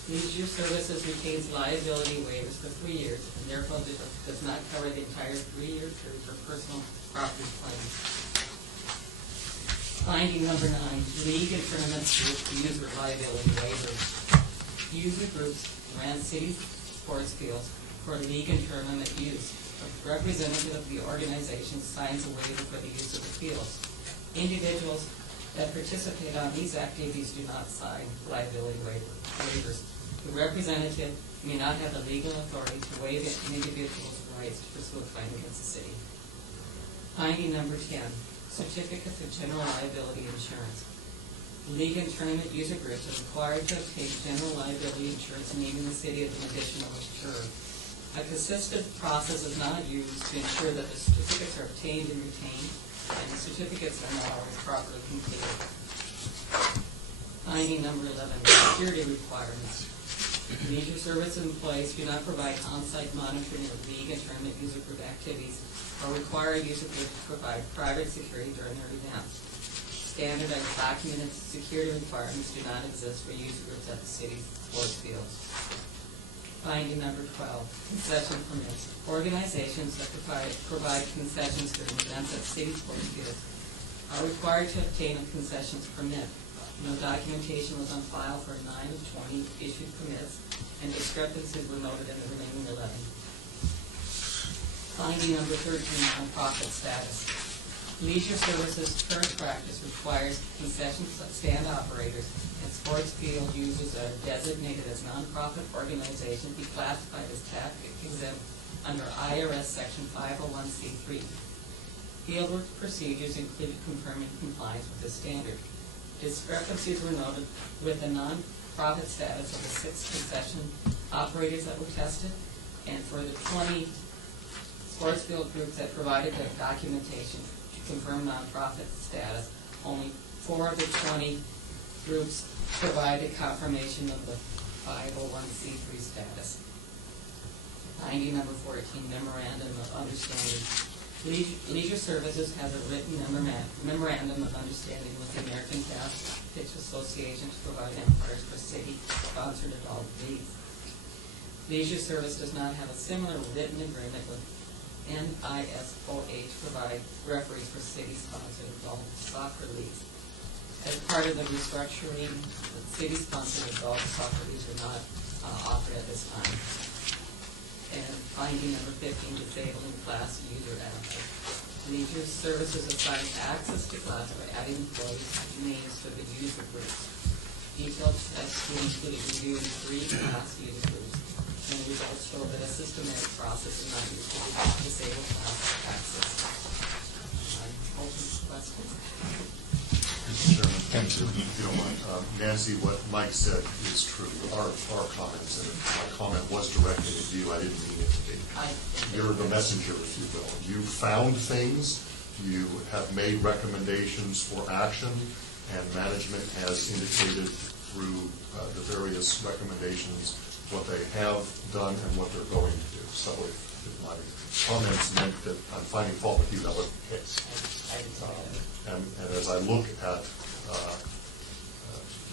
Leisure Services retains liability waivers for 3 years, and therefore does not cover the entire 3-year period for personal property claims. Finding number 9, league and tournaments with user liability waivers. User groups rent city sports fields for league and tournament use. A representative of the organization signs a waiver for the use of the fields. Individuals that participate on these activities do not sign liability waivers. The representative may not have the legal authority to waive an individual's rights to pursue a claim against the city. Finding number 10, certificates of general liability insurance. League and tournament user groups are required to obtain general liability insurance naming the city as an additional insurer. A consistent process is not used to ensure that the certificates are obtained and retained, and the certificates are not always properly completed. Finding number 11, security requirements. Leisure service employees do not provide on-site monitoring of league and tournament user group activities or require user groups to provide private security during their events. Standardized documented security requirements do not exist for user groups at the city sports fields. Finding number 12, concession permits. Organizations that provide concessions during events at city sports fields are required to obtain a concessions permit. No documentation was on file for 9 of 20 issued permits, and discrepancies were noted in the remaining 11. Finding number 13, nonprofit status. Leisure Services current practice requires concession stand operators and sports field users that are designated as nonprofit organizations be classified as tax exempt under IRS Section 501c3. Fieldwork procedures included confirming compliance with this standard. Discrepancies were noted with the nonprofit status of the 6 concession operators that were tested, and for the 20 sports field groups that provided their documentation to confirm nonprofit status, only 4 of the 20 groups provided confirmation of the 501c3 status. Finding number 14, memorandum of understanding. Leisure Services has a written memorandum of understanding with the American Cast Pitch Association to provide umpires for city-sponsored adult leagues. Leisure Service does not have a similar written agreement with NISOH to provide referees for city-sponsored adult soccer leagues. As part of the restructuring, the city-sponsored adult soccer leagues are not offered at this time. And finding number 15, disabling class user access. Leisure Services assign access to class by adding employees' names to the user groups. Detailed steps include reviewing 3 class user groups, and the results show that a systematic process is not used to disable class access. I'm open to questions. Mr. Chairman, thank you. If you don't mind, Nancy, what Mike said is true. Our comments, and my comment was directed at you. I didn't mean it to be. You're the messenger, if you will. You found things. You have made recommendations for action, and management has indicated through the various recommendations what they have done and what they're going to do. So if my comments meant that I'm finding fault with you, that wasn't the case. And as I look at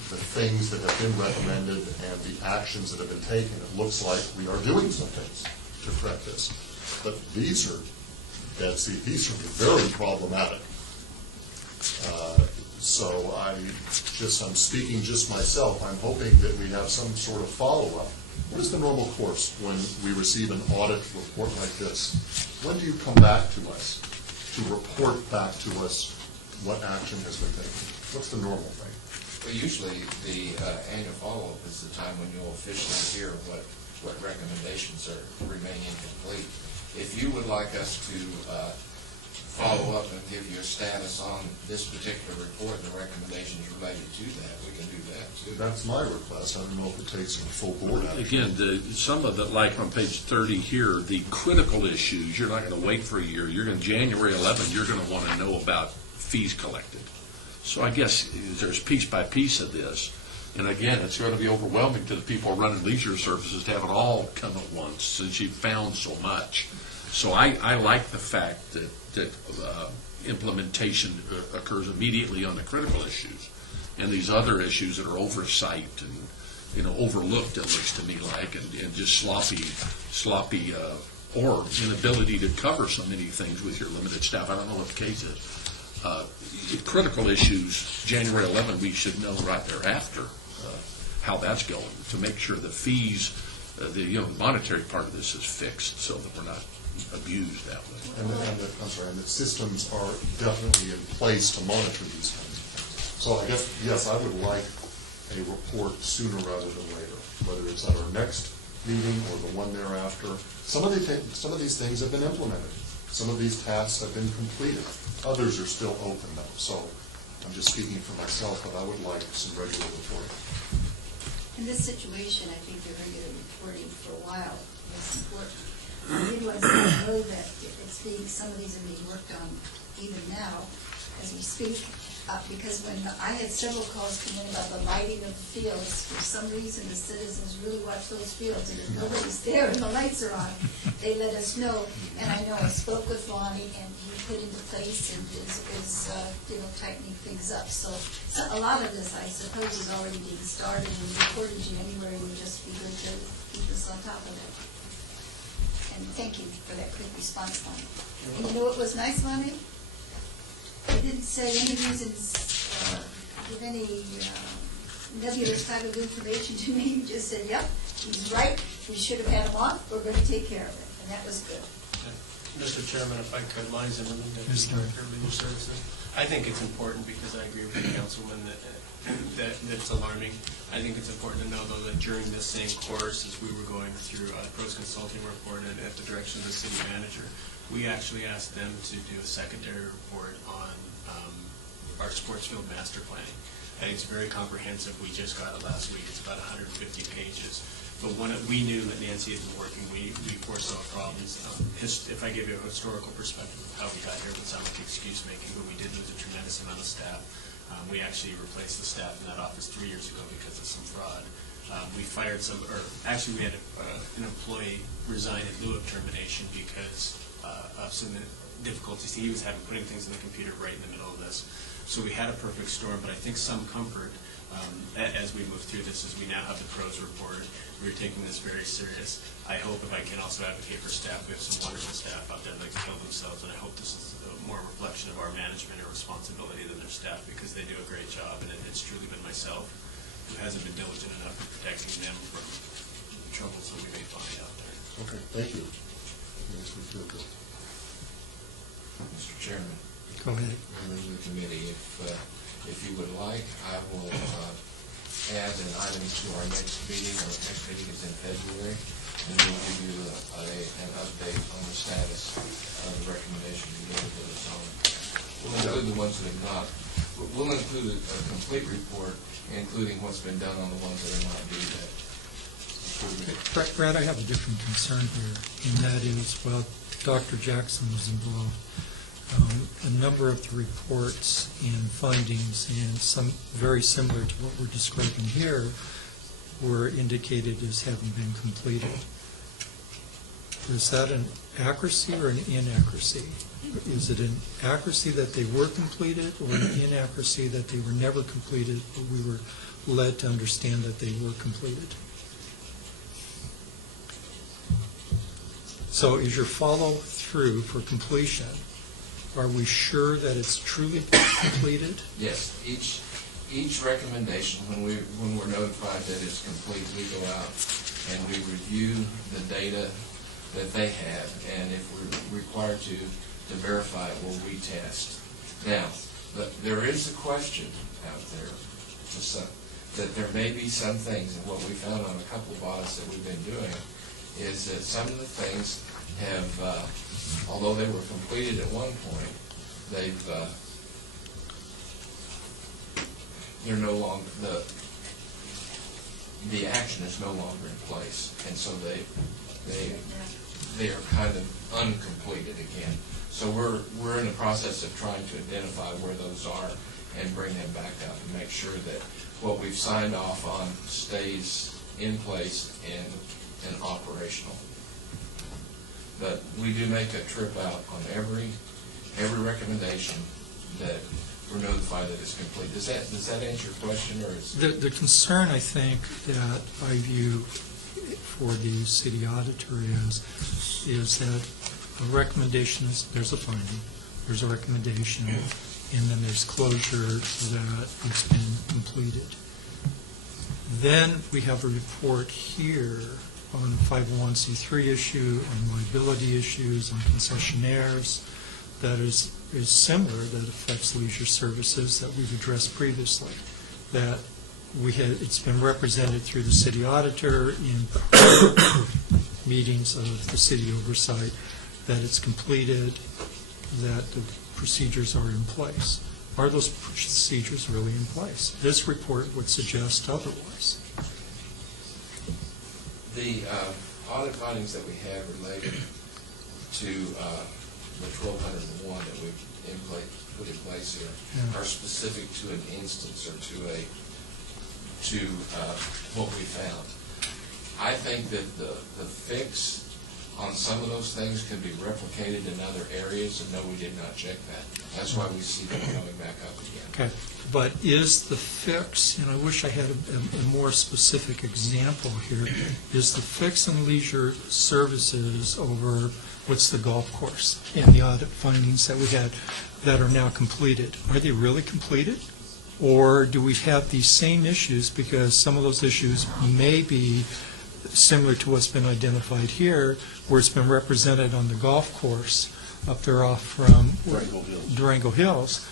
the things that have been recommended and the actions that have been taken, it looks like we are doing some things to correct this. But these are, Betsy, these are very problematic. So I'm speaking just myself. I'm hoping that we have some sort of follow-up. What is the normal course when we receive an audit report like this? When do you come back to us to report back to us what action has been taken? What's the normal thing? Well, usually the annual follow-up is the time when you'll officially hear what recommendations remain incomplete. If you would like us to follow up and give you a status on this particular report and the recommendations related to that, we can do that too. That's my request. I don't know if it takes a full board action. Again, some of it, like on page 30 here, the critical issues, you're not going to wait for a year. You're going to, January 11th, you're going to want to know about fees collected. So I guess there's piece by piece of this. And again, it's going to be overwhelming to the people running leisure services to have it all come at once since you've found so much. So I like the fact that implementation occurs immediately on the critical issues, and these other issues that are oversight and overlooked, it looks to me like, and just sloppy or inability to cover so many things with your limited staff. I don't know what the case is. Critical issues, January 11, we should know right thereafter how that's going to make sure the fees, the monetary part of this is fixed so that we're not abused that way. And the systems are definitely in place to monitor these kinds of things. So I guess, yes, I would like a report sooner rather than later, whether it's at our next meeting or the one thereafter. Some of these things have been implemented. Some of these tasks have been completed. Others are still open though. So I'm just speaking for myself, but I would like some regular reporting. In this situation, I think the regular reporting for a while was important. I realize I know that some of these are being worked on even now as we speak, because when I had several calls come in about the lighting of the fields, for some reason the citizens really watch those fields, and if nobody's there and the lights are on, they let us know. And I know I spoke with Lonnie, and he put into place and is tightening things up. So a lot of this, I suppose, is already being started, and reporting January would just be good to keep us on top of it. And thank you for that quick response, Lonnie. And you know what was nice, Lonnie? He didn't say any reasons, give any nebulous type of information to me. He just said, yep, he's right, we should have had him on, we're going to take care of it. And that was good. Mr. Chairman, if I could, Lonnie Zimmerman, Deputy Director of Legal Services. I think it's important because I agree with the councilman that it's alarming. I think it's important to know, though, that during this same course, as we were going through a pros consulting report and at the direction of the city manager, we actually asked them to do a secondary report on our sports field master planning. I think it's very comprehensive. We just got it last week. It's about 150 pages. But we knew that Nancy had been working. We foresaw problems. If I give you a historical perspective of how we got here, it would sound like excuse making, but we did lose a tremendous amount of staff. We actually replaced the staff in that office 3 years ago because of some fraud. We fired we had an employee resign in lieu of termination because of some difficulties he was having putting things in the computer right in the middle of this. So we had a perfect storm, but I think some comfort as we move through this is we now have the pros report. We're taking this very serious. I hope, if I can also advocate for staff, we have some wonderful staff out there that like to kill themselves, and I hope this is more a reflection of our management and responsibility than their staff, because they do a great job, and it's truly been myself who hasn't been diligent enough in protecting them from the troubles that we may find out there. Okay, thank you. Makes me feel good. Mr. Chairman, Go ahead. members of the committee, if you would like, I will add an item to our next meeting. Our next meeting is in February, and we'll give you an update on the status of the recommendation you gave to the zone. We'll include the ones that have not. We'll include a complete report, including what's been done on the ones that are not due yet. Brad, I have a different concern here, and that is, well, Dr. Jackson was involved. A number of the reports and findings, and some very similar to what we're describing here, were indicated as having been completed. Is that an accuracy or an inaccuracy? Is it an accuracy that they were completed, or an inaccuracy that they were never completed, but we were led to understand that they were completed? So is your follow-through for completion, are we sure that it's truly completed? Yes. Each recommendation, when we're notified that it's complete, we go out and we review the data that they have, and if we're required to verify it, we'll retest. Now, there is a question out there that there may be some things, and what we found on a couple of audits that we've been doing is that some of the things have, although they were completed at one point, they're no longer, the action is no longer in place, and so they are kind of uncompleted again. So we're in the process of trying to identify where those are and bring them back up and make sure that what we've signed off on stays in place and operational. But we do make a trip out on every recommendation that we're notified that it's complete. Does that answer your question, or is the concern, I think, that I view for the city auditor is that a recommendation is, there's a finding, there's a recommendation, and then there's closure that it's been completed. Then we have a report here on 501c3 issue, on liability issues, on concessionaires, that is similar, that affects leisure services that we've addressed previously. That it's been represented through the city auditor in meetings of the city oversight, that it's completed, that the procedures are in place. Are those procedures really in place? This report would suggest otherwise. The audit findings that we have related to the 1201 that we've put in place here are specific to an instance or to what we found. I think that the fix on some of those things can be replicated in other areas, and no, we did not check that. That's why we see them coming back up again. Okay, but is the fix, and I wish I had a more specific example here, is the fix in leisure services over what's the golf course and the audit findings that we had that are now completed? Are they really completed? Or do we have these same issues because some of those issues may be similar to what's been identified here, where it's been represented on the golf course up there off from Durango Hills.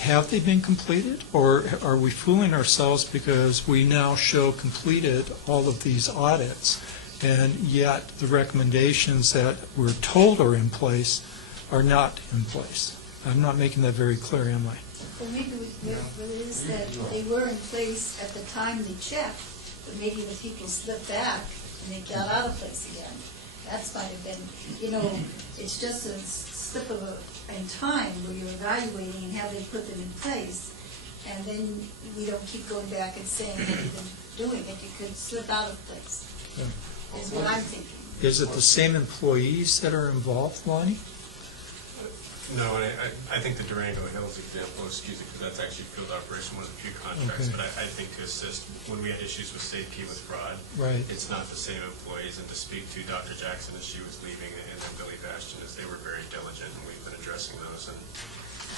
Have they been completed, or are we fooling ourselves because we now show completed all of these audits, and yet the recommendations that we're told are in place are not in place? I'm not making that very clear, am I? Well, maybe what it is that they were in place at the time they checked, but maybe the people slipped back and they got out of place again. That's might have been, it's just a slip in time where you're evaluating and have they put them in place, and then we don't keep going back and saying what you've been doing it. You could slip out of place, is what I'm thinking. Is it the same employees that are involved, Lonnie? No, and I think the Durango Hills example, excuse me, because that's actually field operation, one of the few contracts, Okay. but I think to assist, when we had issues with safety with fraud, Right. it's not the same employees, and to speak to Dr. Jackson as she was leaving, and then Billy Bastion, as they were very diligent, and we've been addressing those and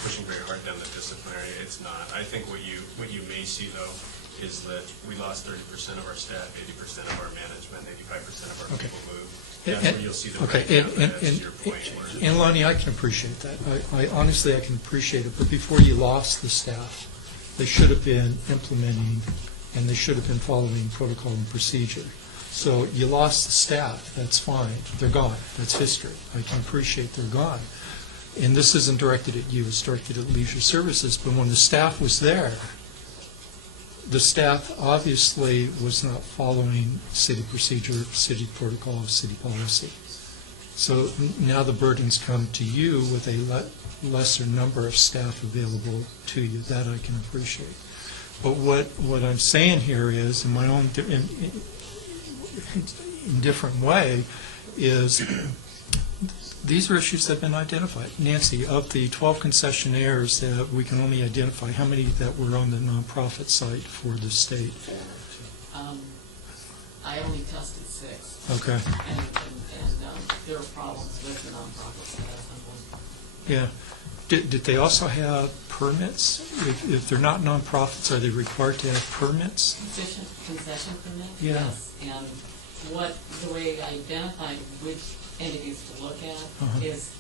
pushing very hard down the disciplinary. It's not. I think what you may see, though, is that we lost 30% of our staff, 80% of our management, 85% of our people moved. That's where you'll see the breakdown, but that's your point. And Lonnie, I can appreciate that. Honestly, I can appreciate it. But before you lost the staff, they should have been implementing and they should have been following protocol and procedure. So you lost the staff. That's fine. They're gone. That's history. I can appreciate they're gone. And this isn't directed at you. It's directed at leisure services. But when the staff was there, the staff obviously was not following city procedure, city protocol, city policy. So now the burdens come to you with a lesser number of staff available to you. That I can appreciate. But what I'm saying here is, in my own in different way, is these are issues that have been identified. Nancy, of the 12 concessionaires that we can only identify, how many that were on the nonprofit site for the state? I only tested 6. Okay. And there are problems with the nonprofits. Yeah. Did they also have permits? If they're not nonprofits, are they required to have permits? Concession permits? Yeah. Yes. And the way I identified which entities to look at is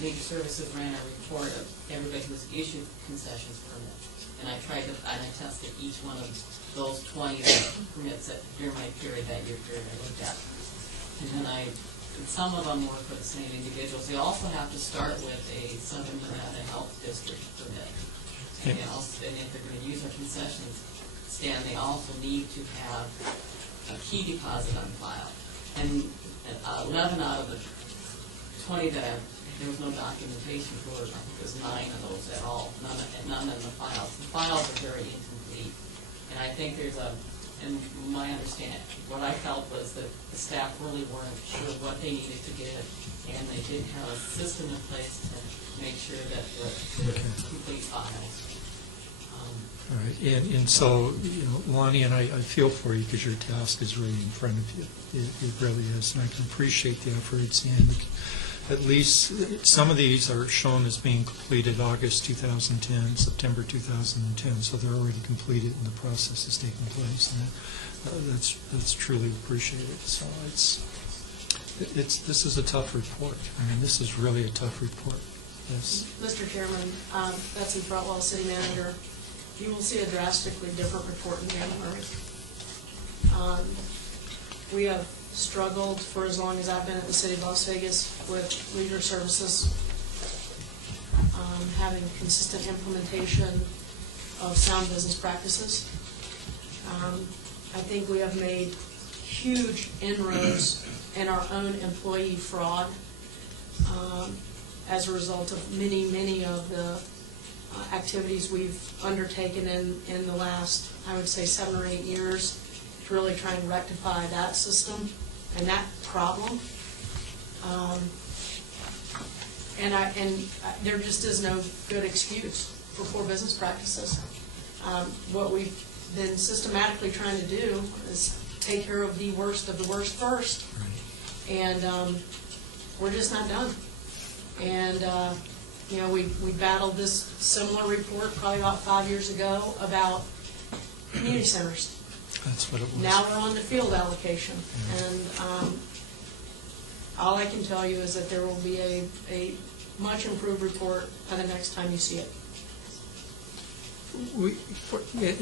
Leisure Services ran a report of everybody who was issued concessions permit. And I tested each one of those 20 permits during my period, that year period I looked at. And then some of them were for the same individuals. They also have to start with a Southern Nevada Health District permit. And if they're going to use our concessions stand, they also need to have a key deposit on file. And 11 out of the 20 that there was no documentation for, I think it was 9 of those at all, none in the files. The files are very incomplete. And I think and my understanding, what I felt was that the staff really weren't sure what they needed to get, and they didn't have a system in place to make sure that the complete files. All right, and so, Lonnie, and I feel for you because your task is really in front of you. It really is, and I can appreciate the efforts. And at least some of these are shown as being completed August 2010, September 2010, so they're already completed and the process is taking place. And that's truly appreciated. So this is a tough report. I mean, this is really a tough report. Yes. Mr. Chairman, Betsy Frontwell, City Manager. You will see a drastically different report in January. We have struggled for as long as I've been at the city of Las Vegas with leisure services, having consistent implementation of sound business practices. I think we have made huge inroads in our own employee fraud as a result of many of the activities we've undertaken in the last, I would say, 7 or 8 years to really try and rectify that system and that problem. And there just is no good excuse for poor business practices. What we've been systematically trying to do is take care of the worst first. And we're just not done. And we battled this similar report probably about 5 years ago about community centers. That's what it was. Now we're on the field allocation. And all I can tell you is that there will be a much improved report by the next time you see it.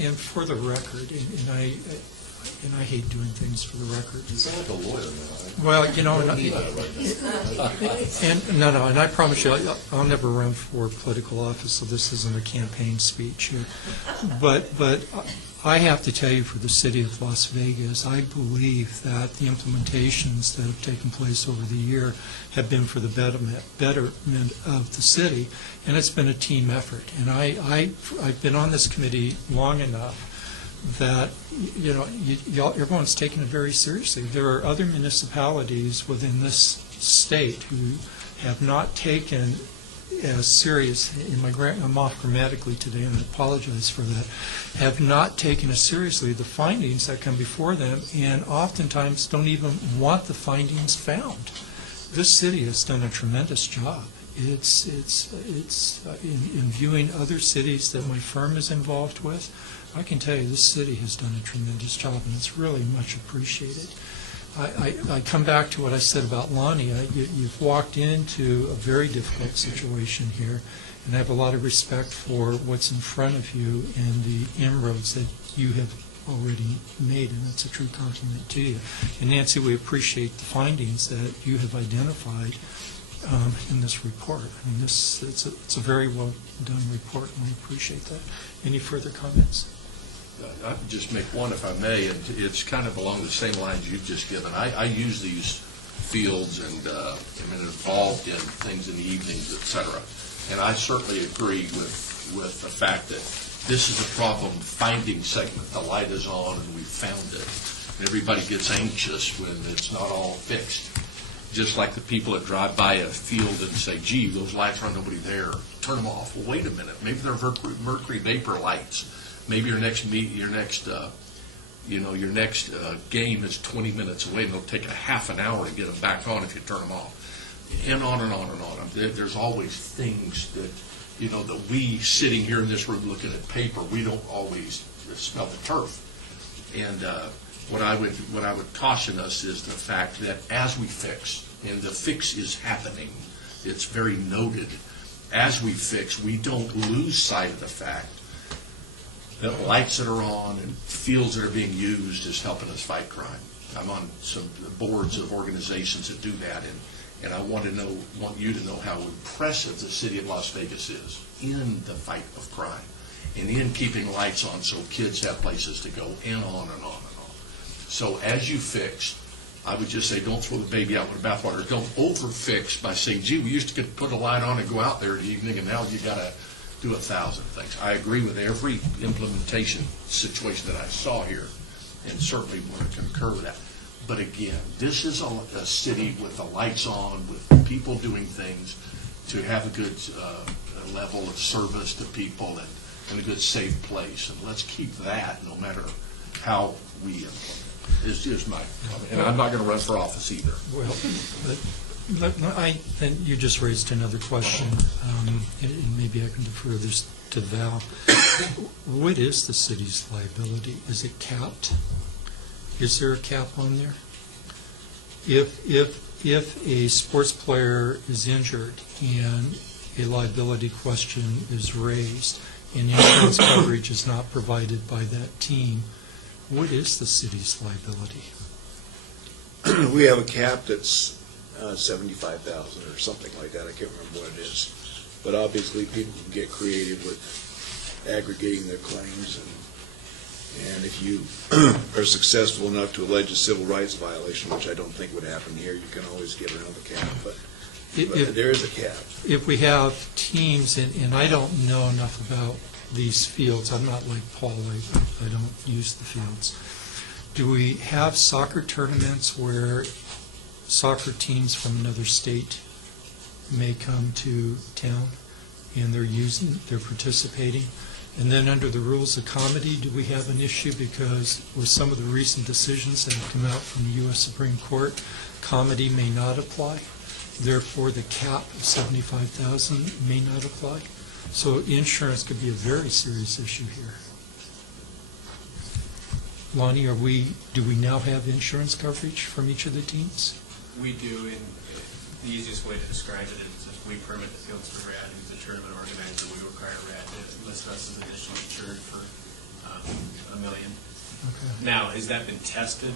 And for the record, and I hate doing things for the record. You sound like a lawyer now. Well, and I promise you, I'll never run for political office, so this isn't a campaign speech here. But I have to tell you, for the city of Las Vegas, I believe that the implementations that have taken place over the year have been for the betterment of the city, and it's been a team effort. And I've been on this committee long enough that everyone's taken it very seriously. There are other municipalities within this state who have not taken as serious, I'm off grammatically today and I apologize for that, have not taken as seriously the findings that come before them, and oftentimes don't even want the findings found. This city has done a tremendous job. It's in viewing other cities that my firm is involved with, I can tell you this city has done a tremendous job, and it's really much appreciated. I come back to what I said about Lonnie. You've walked into a very difficult situation here, and I have a lot of respect for what's in front of you and the inroads that you have already made, and that's a true compliment to you. And Nancy, we appreciate the findings that you have identified in this report. I mean, it's a very well done report, and we appreciate that. Any further comments? I would just make one, if I may, and it's kind of along the same lines you've just given. I use these fields and am involved in things in the evenings, et cetera. And I certainly agree with the fact that this is a problem finding segment. The light is on and we found it. And everybody gets anxious when it's not all fixed. Just like the people that drive by a field and say, gee, those lights are on, nobody there. Turn them off. Well, wait a minute. Maybe they're mercury vapor lights. Maybe your next game is 20 minutes away, and it'll take a half an hour to get them back on if you turn them off. And on and on and on. There's always things that, that we sitting here in this room looking at paper, we don't always smell the turf. And what I would caution us is the fact that as we fix, and the fix is happening, it's very noted. As we fix, we don't lose sight of the fact that lights that are on and fields that are being used is helping us fight crime. I'm on some boards of organizations that do that, and I want you to know how impressive the city of Las Vegas is in the fight of crime and in keeping lights on so kids have places to go, and on and on and on. So as you fix, I would just say don't throw the baby out with the bathwater. Don't over-fix by saying, gee, we used to get put a light on and go out there in the evening, and now you got to do 1,000 things. I agree with every implementation situation that I saw here, and certainly want to concur with that. But again, this is a city with the lights on, with people doing things to have a good level of service to people and a good safe place. And let's keep that no matter how we implement it. Is my comment. And I'm not going to run for office either. Well, then you just raised another question, and maybe I can defer this to Val. What is the city's liability? Is it capped? Is there a cap on there? If a sports player is injured and a liability question is raised and insurance coverage is not provided by that team, what is the city's liability? we have a cap that's 75,000 or something like that. I can't remember what it is. But obviously, people can get creative with aggregating their claims, and if you are successful enough to allege a civil rights violation, which I don't think would happen here, you can always get around the cap, but there is a cap. If we have teams, and I don't know enough about these fields, I'm not like Paul, I don't use the fields. Do we have soccer tournaments where soccer teams from another state may come to town and they're participating? And then under the rules of comedy, do we have an issue because with some of the recent decisions that have come out from the U.S. Supreme Court, comedy may not apply? Therefore, the cap of 75,000 may not apply? So insurance could be a very serious issue here. Lonnie, do we now have insurance coverage from each of the teams? We do, and the easiest way to describe it is if we permit the fields for RAD, who's the tournament organizer, we require RAD to list us as additional insured for $1 million. Okay. Now, has that been tested?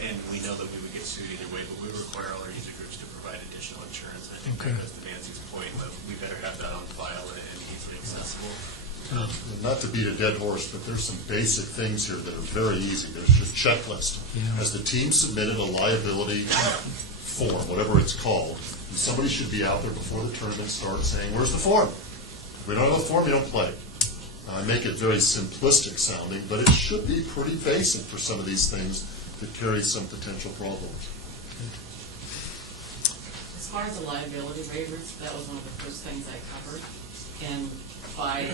And we know that we would get sued either way, but we require all our user groups to provide additional insurance. I think that goes to Nancy's point, but we better have that on file and easily accessible. Not to beat a dead horse, but there's some basic things here that are very easy. There's just checklist. Yeah. Has the team submitted a liability form, whatever it's called, and somebody should be out there before the tournament starts saying, where's the form? If we don't have the form, you don't play. I make it very simplistic sounding, but it should be pretty basic for some of these things that carry some potential problems. As far as the liability waivers, that was one of the first things I covered. And by,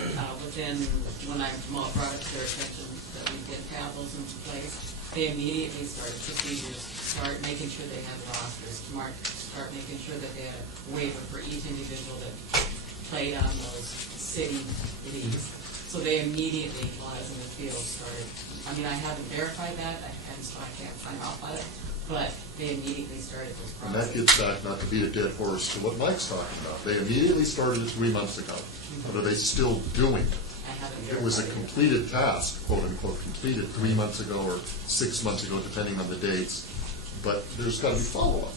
when I brought it to their attention that we did have those in place, they immediately started procedures, start making sure they had rosters, start making sure that they had a waiver for each individual that played on those city leagues. So they immediately, while I was in the field, started, I mean, I haven't verified that, and so I can't sign off on it, but they immediately started this process. And that gets back, not to beat a dead horse, to what Mike's talking about. They immediately started it 3 months ago. But are they still doing it? I haven't It was a verified it. completed task, quote unquote, completed 3 months ago or 6 months ago, depending on the dates. But there's got to be follow-up.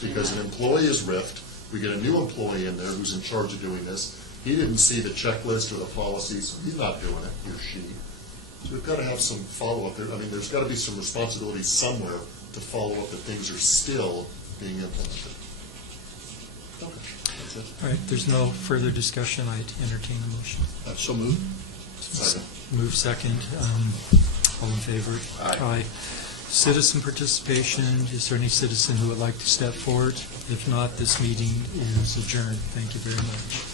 Because an employee is riffed, we get a new employee in there who's in charge of doing this. He didn't see the checklist or the policies, so he's not doing it, he or she. So we've got to have some follow-up there. I mean, there's got to be some responsibility somewhere to follow up that things are still being implemented. Okay, that's it. All right, there's no further discussion. I entertain the motion. So moved. Second. Move second. All in favor? Aye. Citizen participation. Is there any citizen who would like to step forward? If not, this meeting is adjourned. Thank you very much.